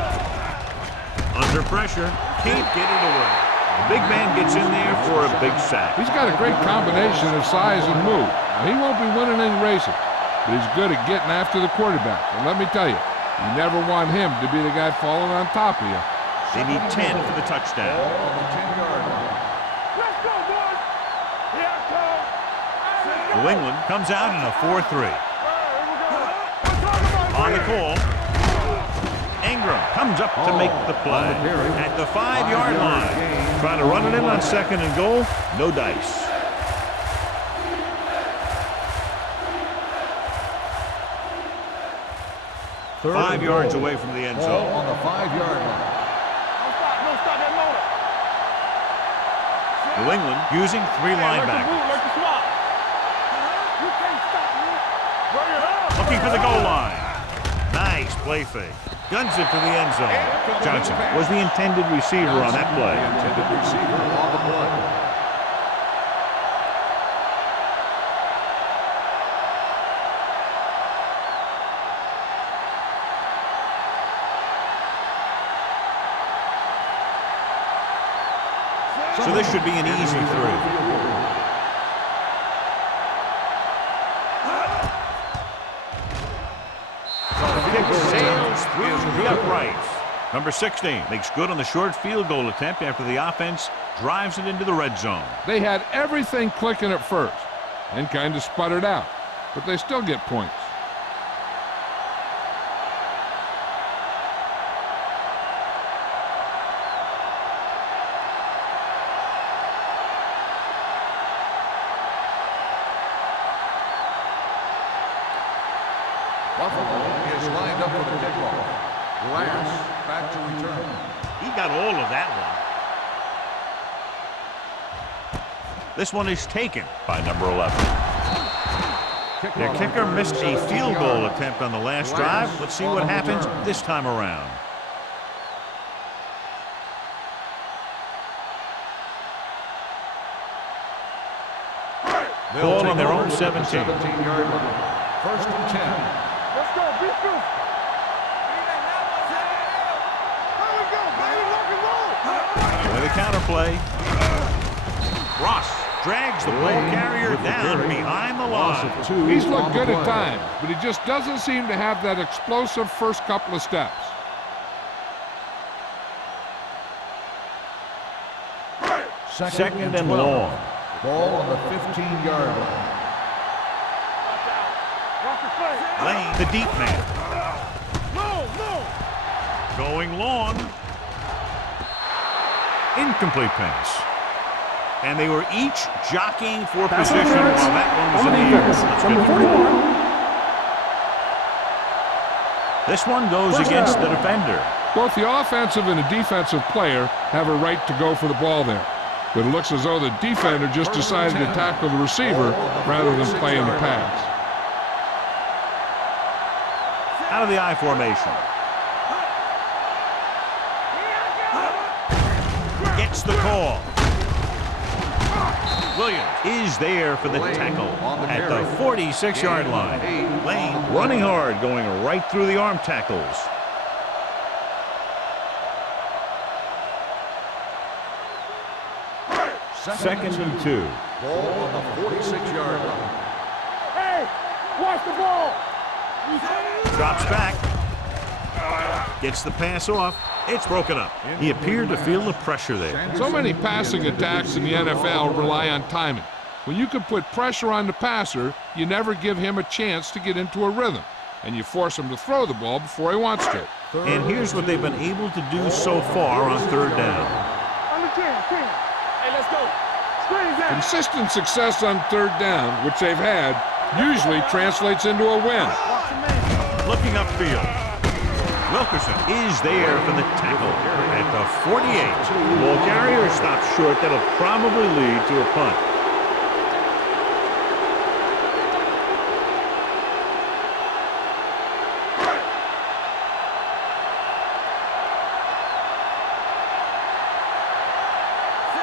Under pressure. Can't get it away. The big man gets in there for a big sack. He's got a great combination of size and move. Now, he won't be winning any races, but he's good at getting after the quarterback. And let me tell you, you never want him to be the guy falling on top of you. They need 10 for the touchdown. Ball on the 10-yard line. Let's go, boys. Here I come. New England comes out in a 4-3. On the call. Ingram comes up to make the play at the 5-yard line. Trying to run it in on 2nd and goal. No dice. Third 5 and yards goal. away from the end Ball zone. on the 5-yard line. Don't stop that motor. New England using 3 linebackers. Like the swap. You can't stop me. Bring it up. Looking for the goal line. Nice play fake. Guns it to the end zone. Johnson was the intended receiver on that play. Intended receiver on the play. So this should be an easy through. Kick sails through the uprights. Number 16 makes good on the short field goal attempt after the offense drives it into the red zone. They had everything clicking at first and kind of sputtered out, but they still get points. Buffalo is lined up for the kickoff. Glass back to return. He got all of that one. This one is taken by number 11. Their kicker missed a field goal attempt on the last drive. Let's see what happens this time around. Ball on their own 17. 17-yard line. First and 10. Let's go, be true. Here we go, baby, rock and roll. With a counterplay. Ross drags the ball carrier down behind the line. He's looked good at times, but he just doesn't seem to have that explosive first couple of steps. Second and long. Ball on the 15-yard line. Watch the play. Lane, the deep man. No. Going long. Incomplete pass. And they were each jockeying for Pass position interference while that one was on in the the air. defense. Let's Number go. 41. This one goes First against down. the defender. Both the offensive and the defensive player have a right to go for the ball there. But it looks as though the defender just decided to tackle the receiver rather than playing the pass. Out of the I formation. Gets the call. Williams is there for the tackle at the 46-yard line. Lane running hard, going right through the arm tackles. Second and 2. Ball on the 46-yard line. Hey, watch the ball. Drops back. Gets the pass off. It's broken up. He appeared to feel the pressure there. So many passing attacks in the NFL rely on timing. When you can put pressure on the passer, you never give him a chance to get into a rhythm, and you force him to throw the ball before he wants to. And here's what they've been able to do so far on third down. Under 10. Hey, let's go. Screens out. Consistent success on third down, which they've had, usually translates into a win. Watch the man. Looking upfield. Wilkerson is there for the tackle at the 48. Ball carrier stops short. That'll probably lead to a punt.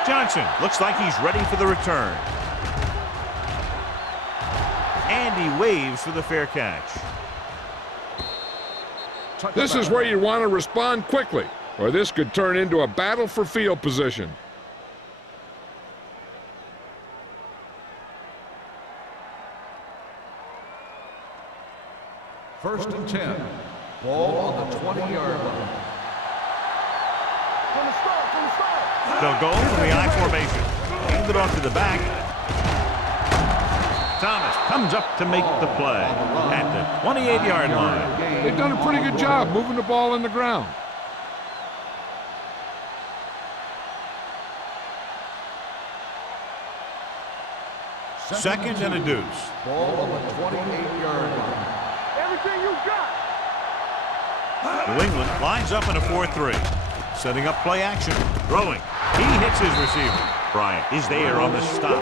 Johnson looks like he's ready for the return. And he waves for the fair catch. This is where you want to respond quickly, or this could turn into a battle for field position. First and 10. Ball on the 20-yard line. From the start. They'll go from the I formation. Hand it off to the back. Thomas comes up to make the play at the 28-yard line. They've done a pretty good job moving the ball in the ground. Second and a deuce. Ball on the 28-yard line. Everything you got. New England lines up in a 4-3. Setting up play action. Throwing. He hits his receiver. Bryant is there on the stop.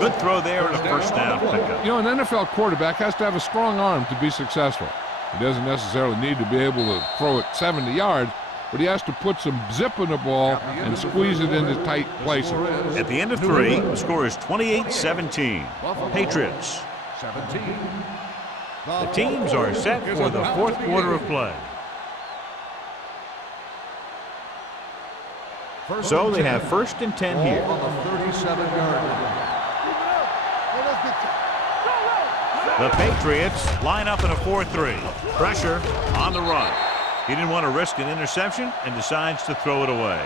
Good throw there and a first down pickup. You know, an NFL quarterback has to have a strong arm to be successful. He doesn't necessarily need to be able to throw it 70 yards, but he has to put some zip in the ball and squeeze it into tight places. At the end of 3, the score is 28-17. Patriots. 17. The teams are set for the fourth quarter of play. So they have first and 10 Ball here. on the 37-yard line. The Patriots line up in a 4-3. Pressure on the run. He didn't want to risk an interception and decides to throw it away.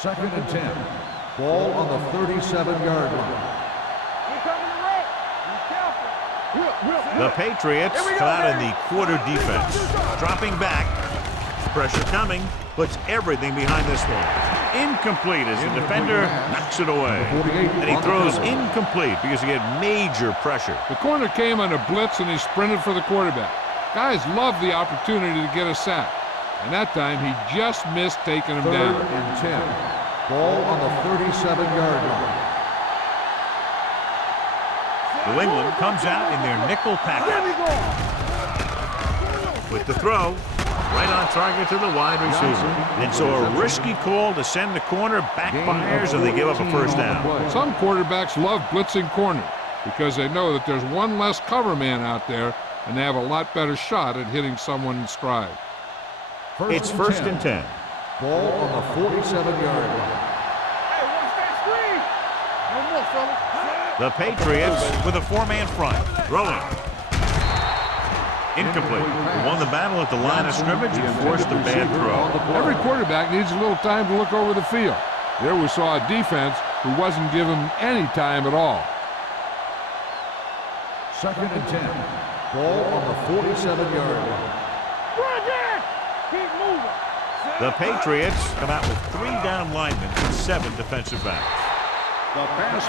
Second and 10. Ball on the 37-yard line. The Patriots come out in the quarter defense. Dropping back. Pressure coming. Puts everything behind this one. incomplete as the defender knocks it away. And he throws incomplete because he had major pressure. The corner came on a blitz, and he sprinted for the quarterback. Guys love the opportunity to get a sack. And that time, he just missed taking him down. 3rd and 10. Ball on the 37-yard line. New England comes out in their nickel package. With the throw, right on target to the wide receiver. And so a risky call to send the corner backfires, and they give up a first down. Some quarterbacks love blitzing corners because they know that there's one less cover man out there, and they have a lot better shot at hitting someone in stride. It's 1st and 10. Ball on the 47-yard line. Hey, watch that screen. No more, fella. The Patriots with a 4-man front. Throwing. Incomplete. They won the battle at the line of scrimmage and forced a bad throw. Every quarterback needs a little time to look over the field. There we saw a defense who wasn't given any time at all. 2nd and 10. Ball on the 47-yard line. Keep moving. The Patriots come out with 3 down linemen and 7 defensive backs.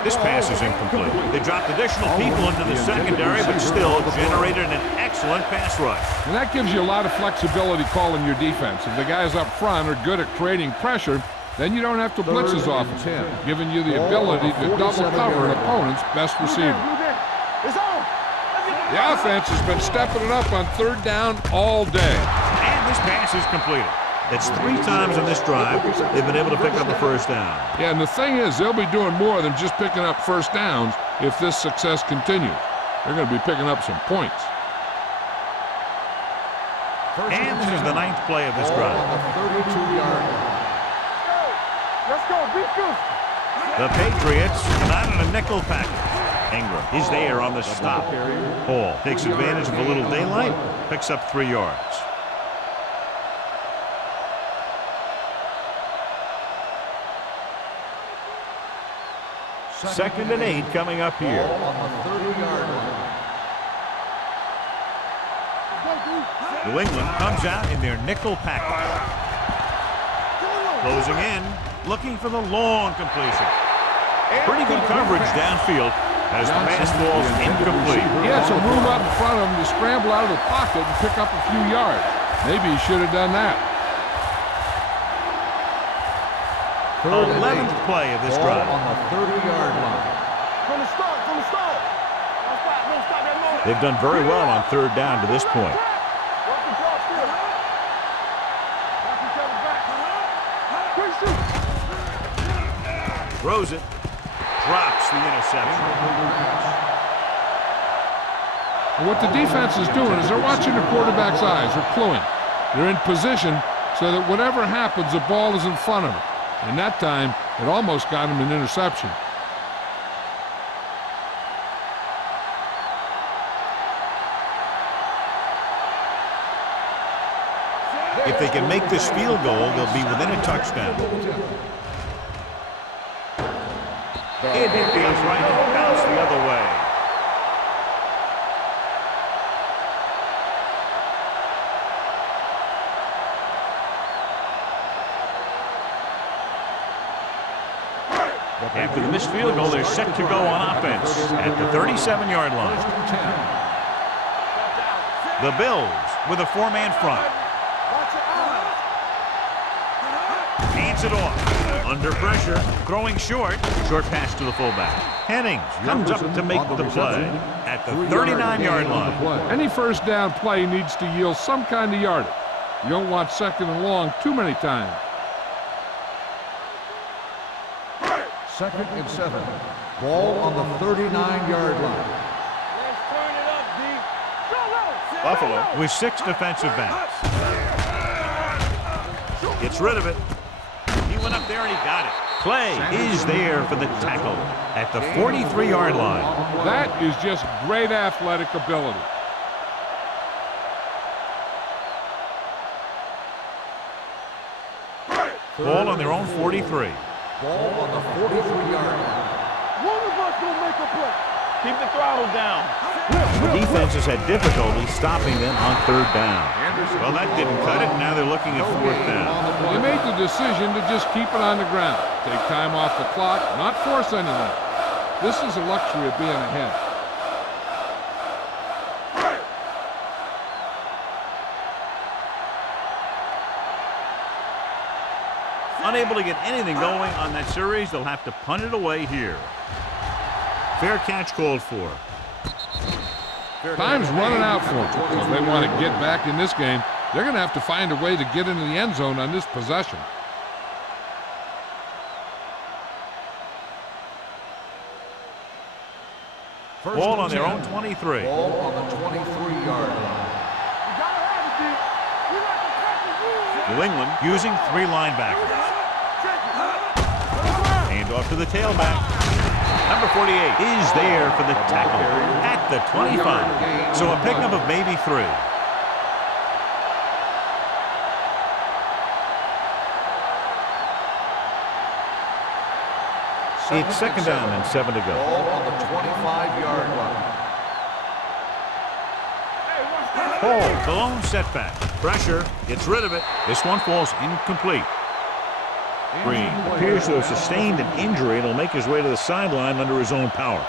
This pass is incomplete. They dropped additional people into the secondary, but still generated an excellent pass rush. And that gives you a lot of flexibility calling your defense. If the guys up front are good at creating pressure, then you don't have to blitz as often, giving you the ability to double cover an opponent's best receiver. It's on. The offense has been stepping it up on 3rd down all day. And this pass is completed. That's 3 times in this drive they've been able to pick up a first down. Yeah, and the thing is, they'll be doing more than just picking up first downs if this success continues. They're going to be picking up some points. And this is the 9th play of this drive. On the 32-yard line. Let's go. Be good. The Patriots come out in a nickel package. Ingram is there on the stop. Hall takes advantage of a little daylight, picks up 3 yards. 2nd and 8 coming up here. Ball on the 30-yard line. New England comes out in their nickel package. Closing in, looking for the long completion. Pretty good coverage downfield as the pass falls incomplete. He had some room out in front of him to scramble out of the pocket and pick up a few yards. Maybe he should have done that. 11th play of this drive. On the 30-yard line. From the start. Don't stop that moment. They've done very well on 3rd down to this point. Watch the ball still. Watch each other back. Quick shoot. Throws it. Drops the interception. And what the defense is doing is they're watching the quarterback's eyes. They're cluing. They're in position so that whatever happens, the ball is in front of them. And that time, it almost got him an interception. If they can make this field goal, they'll be within a touchdown. It feels right and bounced the other way. After the missed field goal, they're set to go on offense at the 37-yard line. The Bills with a 4-man front. Hands it off. Under pressure, throwing short. Short pass to the fullback. Hennings comes up to make the play at the 39-yard line. Any first down play needs to yield some kind of yardage. You don't want 2nd and long too many times. 2nd and 7. Ball on the 39-yard line. Let's turn it up, D. Buffalo with 6 defensive backs. Gets rid of it. He went up there and he got it. Clay is there for the tackle at the 43-yard line. That is just great athletic ability. Ball on their own 43. Ball on the 43-yard line. One of us will make a play. Keep the throttle down. The defense has had difficulty stopping them on 3rd down. Well, that didn't cut it. Now they're looking at fourth down. They made the decision to just keep it on the ground. Take time off the clock, not force anything. This is a luxury of being ahead. Unable to get anything going on that series, they'll have to punt it away here. Fair catch called for. Time's running out for them. If they want to get back in this game, they're going to have to find a way to get into the end zone on this possession. Ball on their own 23. Ball on the 23-yard line. New England using 3 linebackers. Hand off to the tailback. Number 48 is there for the tackle at the 25. So a pickup of maybe 3. It's second down and 7 to go. Ball on the 25-yard line. Paul, the lone setback. Pressure, gets rid of it. This one falls incomplete. Green appears to have sustained an injury and will make his way to the sideline under his own power.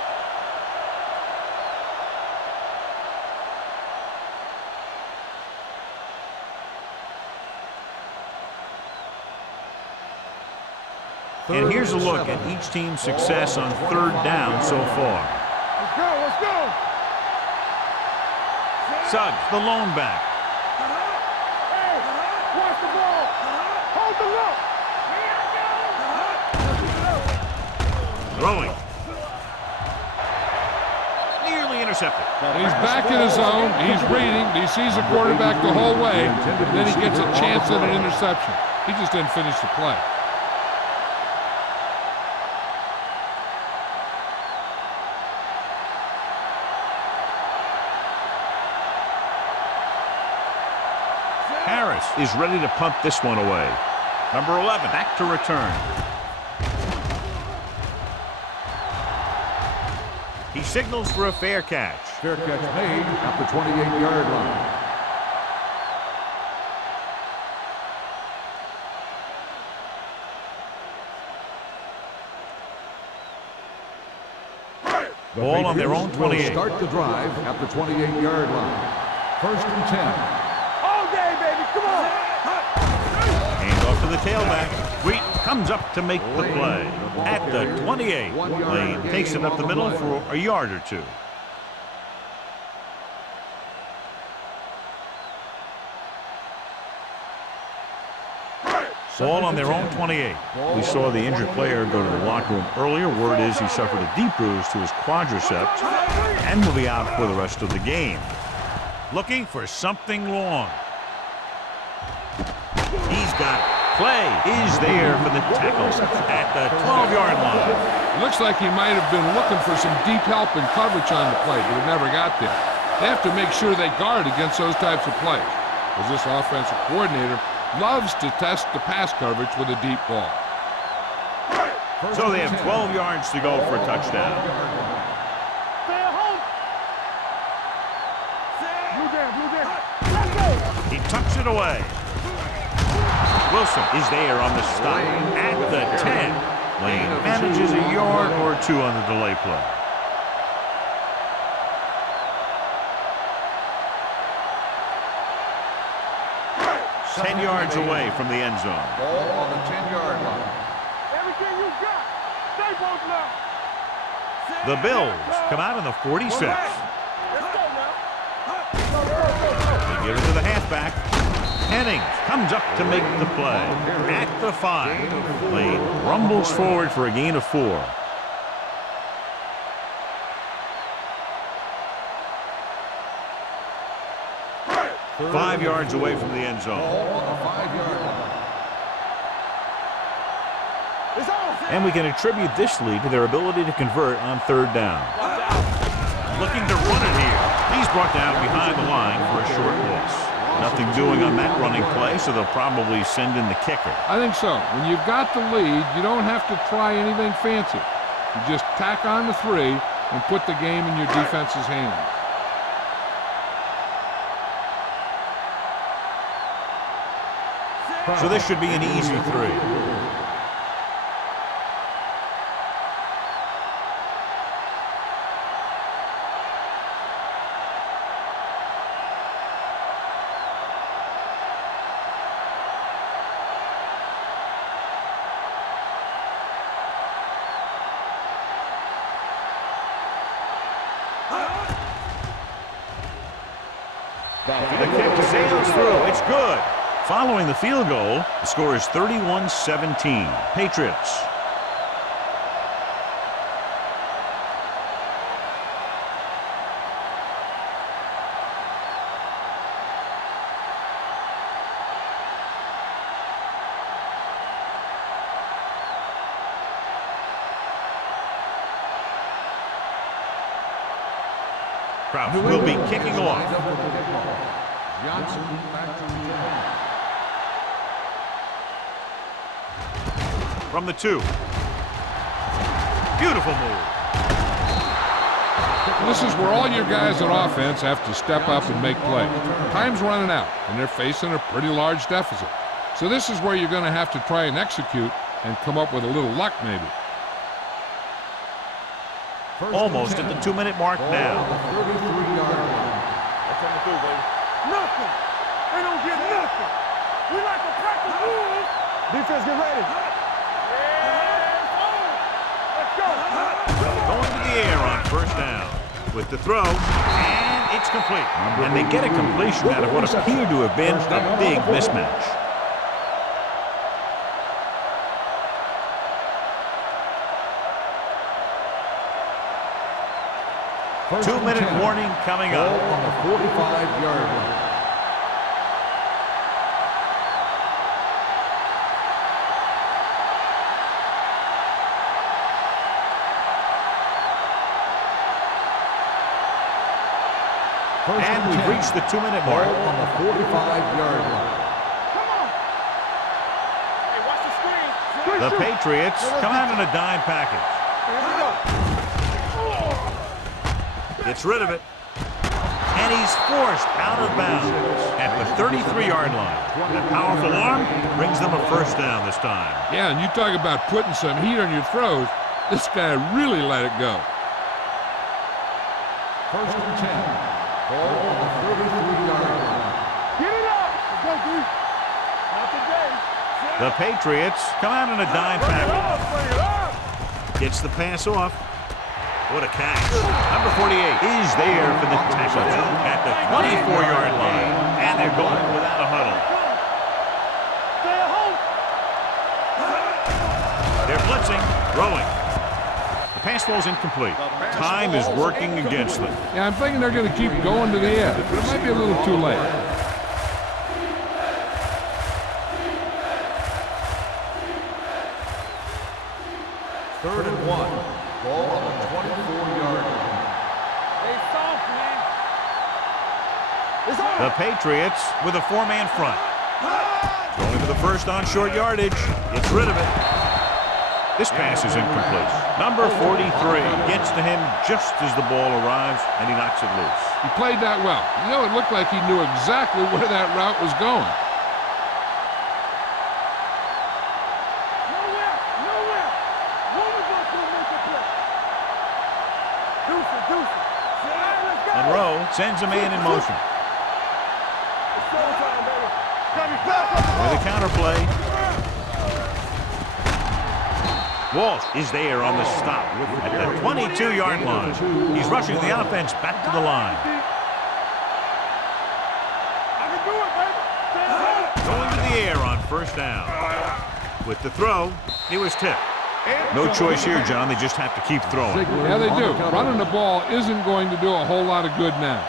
And here's a look at each team's success on third down so far. Let's go, let's go. Suggs, the lone back. Hey, watch the ball. Hold the look. Throwing. Nearly intercepted. He's back in his zone. He's reading. He sees the quarterback the whole way. And then he gets a chance at an interception. He just didn't finish the play. Harris is ready to punt this one away. Number 11 back to return. He signals for a fair catch. Fair catch made at the 28-yard line. Ball on their own 28. Start the drive at the 28-yard line. First and 10. All day, baby, come on. Hand off to the tailback. Wheat comes up to make the play. At the 28. Lane takes it up the middle for a yard or 2. Ball on their own 28. We saw the injured player go to the locker room earlier. Word is he suffered a deep bruise to his quadriceps and will be out for the rest of the game. Looking for something long. He's got it. Play is there for the tackle at the 12-yard line. Looks like he might have been looking for some deep help and coverage on the play, but it never got there. They have to make sure they guard against those types of plays, because this offensive coordinator loves to test the pass coverage with a deep ball. So they have 12 yards to go for a touchdown. Stay at home. Blue down. Let's go. He tucks it away. Wilson is there on the stop at the 10. Lane manages a yard or 2 on the delay play. Ten yards away from the end zone. Ball on the 10-yard line. Everything you got. Stay both now. The Bills come out in the 46. Let's go now. They give it to the halfback. Hennings comes up to make the play at the 5. Lane rumbles forward for a gain of 4. Five yards away from the end zone. Ball on the 5-yard line. It's on. And we can attribute this lead to their ability to convert on third down. Looking to run it here. He's brought down behind the line for a short loss. Nothing doing on that running play, so they'll probably send in the kicker. I think so. When you've got the lead, you don't have to try anything fancy. You just tack on the 3 and put the game in your defense's hands. So this should be an easy 3. The kick sails through. It's good. Following the field goal, the score is 31-17. Patriots. Kraft will be kicking off. Johnson back to return. From the 2. Beautiful move. This is where all your guys on offense have to step up and make plays. Time's running out, and they're facing a pretty large deficit. So this is where you're going to have to try and execute and come up with a little luck maybe. Almost at the 2-minute mark now. 33-yard line. Nothing. They don't get nothing. We like to practice rules. Defense, get ready. Let's go. Going to the air on first down. With the throw, and it's complete. And they get a completion out of what appeared to have been a big mismatch. Two-minute warning coming up. Ball on the 45-yard line. And we've reached the 2-minute mark. Ball on the 45-yard line. Come on. Hey, watch the screen. The Patriots come out in a dime package. Here we go. Gets rid of it. And he's forced out of bounds at the 33-yard line. That powerful arm brings them a first down this time. Yeah, and you talk about putting some heat on your throws. This guy really let it go. First and 10. Ball on the 33-yard line. Get it up. Let's go, D. Not today. The Patriots come out in a dime Bring it package. up. Bring it up. Gets the pass off. What a catch. Number 48 is there for the tackle at the 24-yard line. And they're going without a huddle. Stay at home. They're blitzing, throwing. The pass falls incomplete. Time is working against them. Yeah, I'm thinking they're going to keep going to the edge, but it might be a little too late. Third and 1. Ball on the 24-yard line. Hey, soft, man. It's on. The Patriots with a 4-man front. Going to the first on short yardage. Gets rid of it. This pass is incomplete. Number 43 gets to him just as the ball arrives, and he knocks it loose. He played that well. You know, it looked like he knew exactly where that route was going. Nowhere. Nowhere. Woman's going to make a play. Deuce it, deuce it. All right, let's go. Monroe sends a man in motion. It's showtime, baby. Got me fast on the ball. With a counterplay. Walsh is there on the stop at the 22-yard line. He's rushing the offense back to the line. I can do it, baby. Stay at home. Going to the air on first down. With the throw, he was tipped. No choice here, John. They just have to keep throwing. Yeah, they do. Running the ball isn't going to do a whole lot of good now.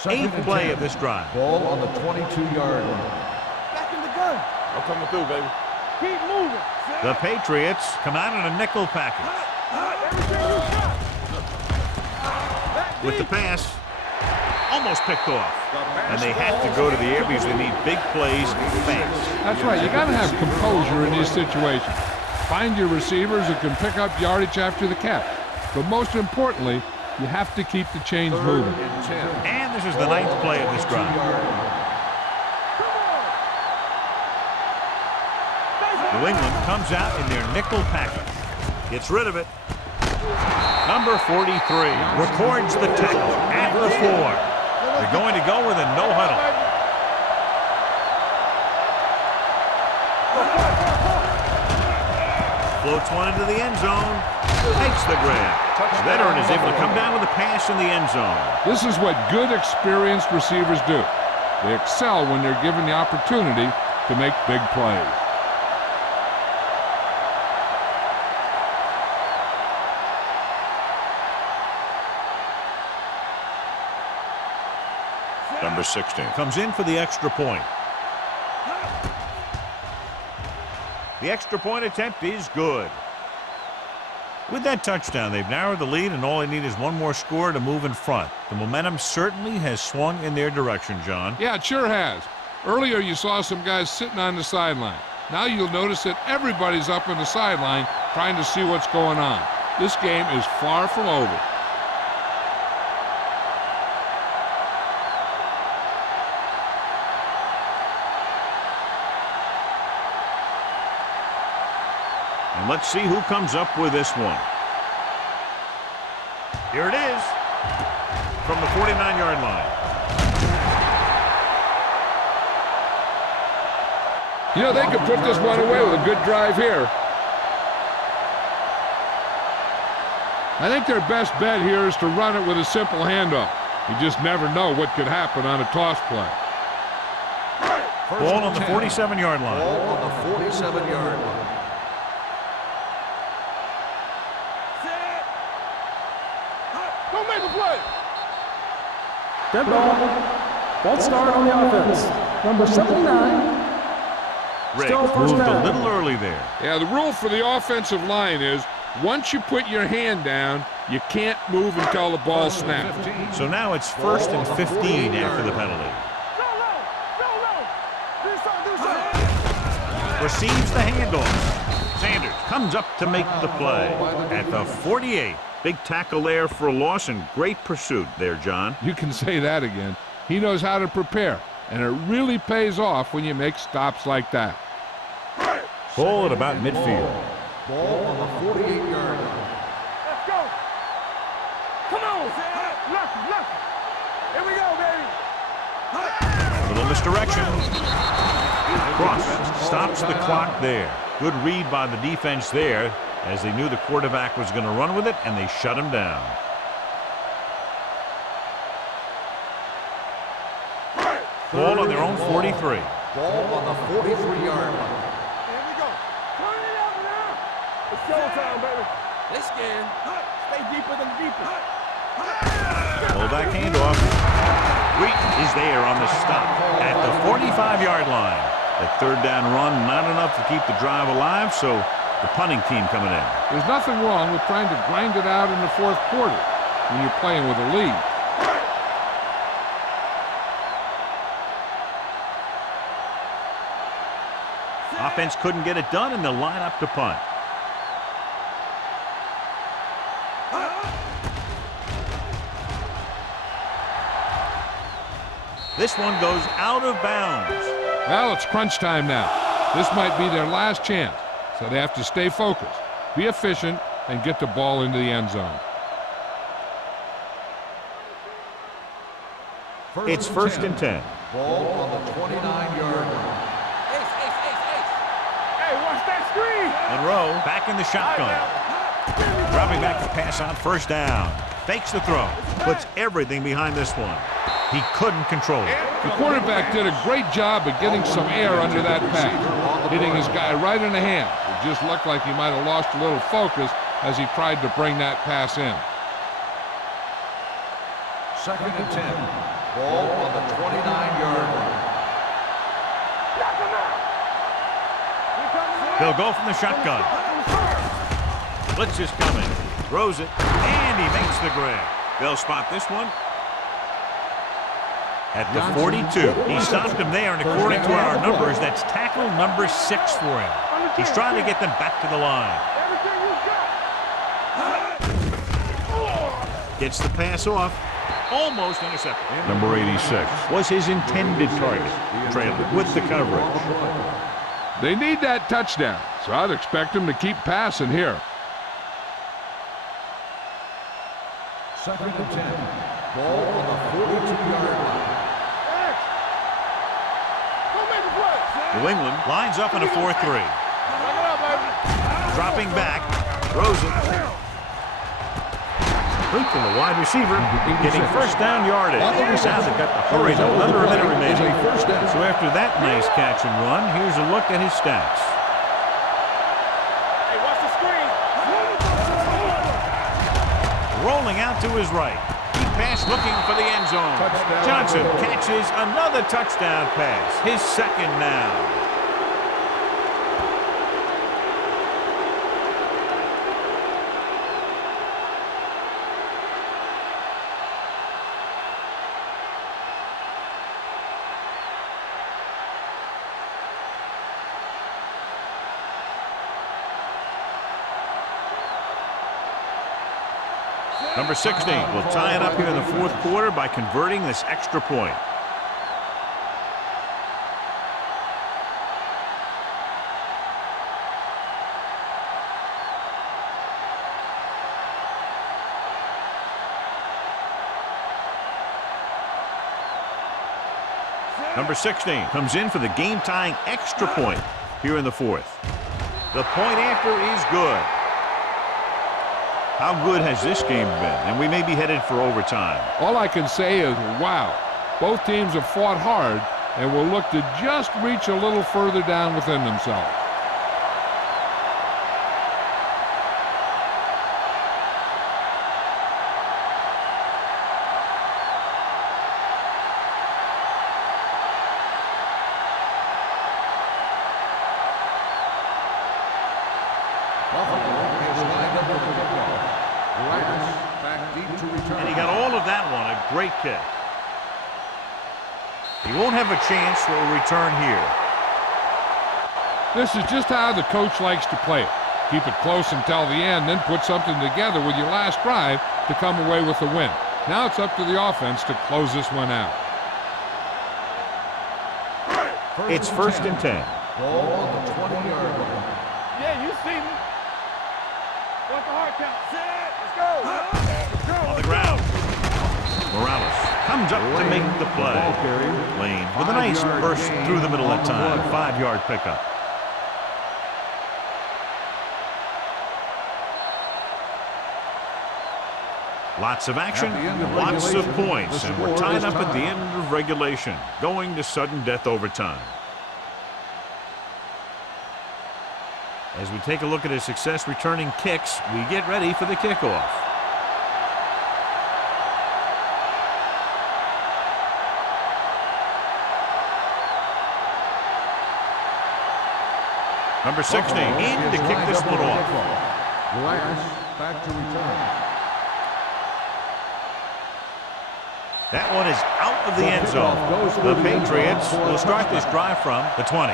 Second Eighth and play 10. of this drive. Ball on the 22-yard line. Back in the gun. I'm coming through, baby. Keep moving. The Patriots come out in a nickel package. Everything you got. Back With the deep. pass, almost picked off. And they have to go to the air because they need big plays fast. That's right. You got to have composure in these situations. Find your receivers who can pick up yardage after the catch. But most importantly, You have to keep the chains moving. And this is the 9th play of this drive. New England comes out in their nickel package. Gets rid of it. Number 43 records the tackle at the 4. They're going to go with a no huddle. Floats one into the end zone. Takes the grab. The veteran is able to come down with a pass in the end zone. This is what good, experienced receivers do. They excel when they're given the opportunity to make big plays. Number 16 comes in for the extra point. The extra point attempt is good. With that touchdown, they've narrowed the lead, and all they need is one more score to move in front. The momentum certainly has swung in their direction, John. Yeah, it sure has. Earlier, you saw some guys sitting on the sideline. Now you'll notice that everybody's up on the sideline trying to see what's going on. This game is far from over. And let's see who comes up with this one. Here it is from the 49-yard line. You know, they could put this one away with a good drive here. I think their best bet here is to run it with a simple handoff. You just never know what could happen on a toss play. Ball on the 47-yard line. Ball on the 47-yard line. Don't make a play. Dead ball. False start on the offense. Number 79. Rick Still first moved a down. little early there. Yeah, the rule for the offensive line is once you put your hand down, you can't move until the ball snaps. So now it's 1st and 15 after the penalty. Receives the handoff. Sanders comes up to make the play at the 48. Big tackle there for a loss and great pursuit there, John. You can say that again. He knows how to prepare, and it really pays off when you make stops like that. Ball at about midfield. Ball on the 48-yard line. Let's go. Come on. Lucky. Here we go, baby. Little misdirection. Cross stops the clock there. Good read by the defense there, as they knew the quarterback was going to run with it, and they shut him down. Ball on their own 43. Ball on the 43-yard line. Here we go. Turn it up now. It's showtime, baby. They scared. Stay deeper than deeper. Fullback handoff. Wheaton is there on the stop at the 45-yard line. That third down run, not enough to keep the drive alive, so the punting team coming in. There's nothing wrong with trying to grind it out in the fourth quarter when you're playing with a lead. Offense couldn't get it done, and they'll line up to punt. This one goes out of bounds. Well, it's crunch time now. This might be their last chance, so they have to stay focused, be efficient, and get the ball into the end zone. It's 1st and 10. Ball on the 29-yard line. Ace. Hey, watch that screen. Monroe back in the shotgun. Dropping back to pass on 1st down. Fakes the throw. Puts everything behind this one. He couldn't control it. The quarterback did a great job of getting some air under that pass, hitting his guy right in the hand. It just looked like he might have lost a little focus as he tried to bring that pass in. 2nd and 10. Ball on the 29-yard line. They'll go from the shotgun. Blitz is coming. Throws it, and he makes the grab. They'll spot this one at the 42. He stopped him there, and according to our numbers, that's tackle number 6 for him. He's trying to get them back to the line. Gets the pass off. Almost intercepted. Number 86 was his intended target. Trailing with the coverage. They need that touchdown, so I'd expect them to keep passing here. 2nd and 10. Ball on the 42-yard line. New England lines up in a 4-3. Dropping back. Throws it. Quick to the wide receiver. Getting first down yardage. Sounds like got the hurry though. Under a minute remaining. So after that nice catch and run, here's a look at his stats. Hey, watch the screen. Rolling out to his right. Deep pass looking for the end zone. Johnson catches another touchdown pass. His second now. Number 16 will tie it up here in the 4th quarter by converting this extra point. Number 16 comes in for the game-tying extra point here in the 4th. The point after is good. How good has this game been? And we may be headed for overtime. All I can say is, wow. Both teams have fought hard and will look to just reach a little further down within themselves. And he got all of that one. A great kick. He won't have a chance for a return here. This is just how the coach likes to play it. Keep it close until the end, then put something together with your last drive to come away with the win. Now it's up to the offense to close this one out. It's 1st and 10. Ball on the 20-yard line. Yeah, you see me. What's the hard count? Set. Let's go. On the ground. Morales comes up to make the play. Lane with a nice burst through the middle that time. 5-yard pickup. Lots of action, lots of points, and we're tied up at the end of regulation, going to sudden death overtime. As we take a look at his success returning kicks, we get ready for the kickoff. Number 16 in to kick this one off. Glass back to return. That one is out of the end zone. The Patriots will start this drive from the 20.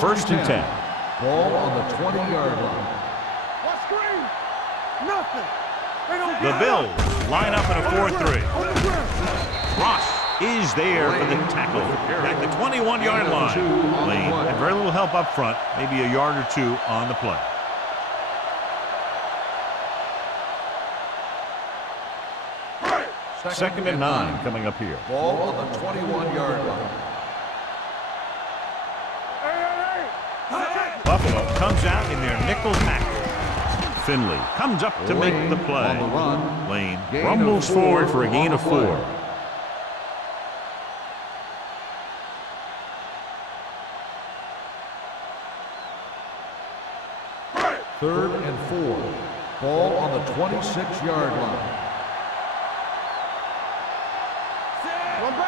First and 10. Ball on the 20-yard line. What screen? Nothing. They don't The get Bills up. line up in a 4-3. On the ground. Ross is there for the tackle at the 21-yard line. Lane had very little help up front, maybe a yard or two on the play. Second and 9 coming up here. Ball on the 21-yard line. Buffalo comes out in their nickel tackle. Finley comes up to make the play. On the run. Lane rumbles forward for a gain of 4. Third and 4. Ball on the 26-yard line.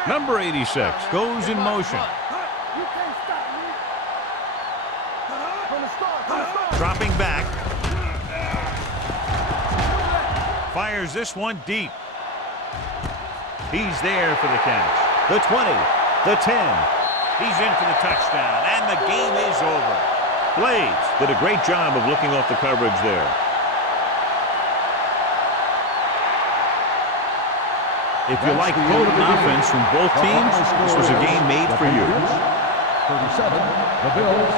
Number 86 goes in motion. You can't stop me. From the start. Dropping back. Fires this one deep. He's there for the catch. The 20, the 10, He's in for the touchdown, and the game is over. Blades did a great job of looking off the coverage there. If you like potent offense from both teams, this was a game made for you. 37, the Bills,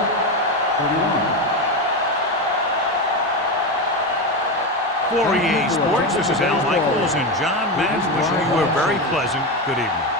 31. For EA Sports, this is Al Michaels and John Madden wishing you a very pleasant good evening.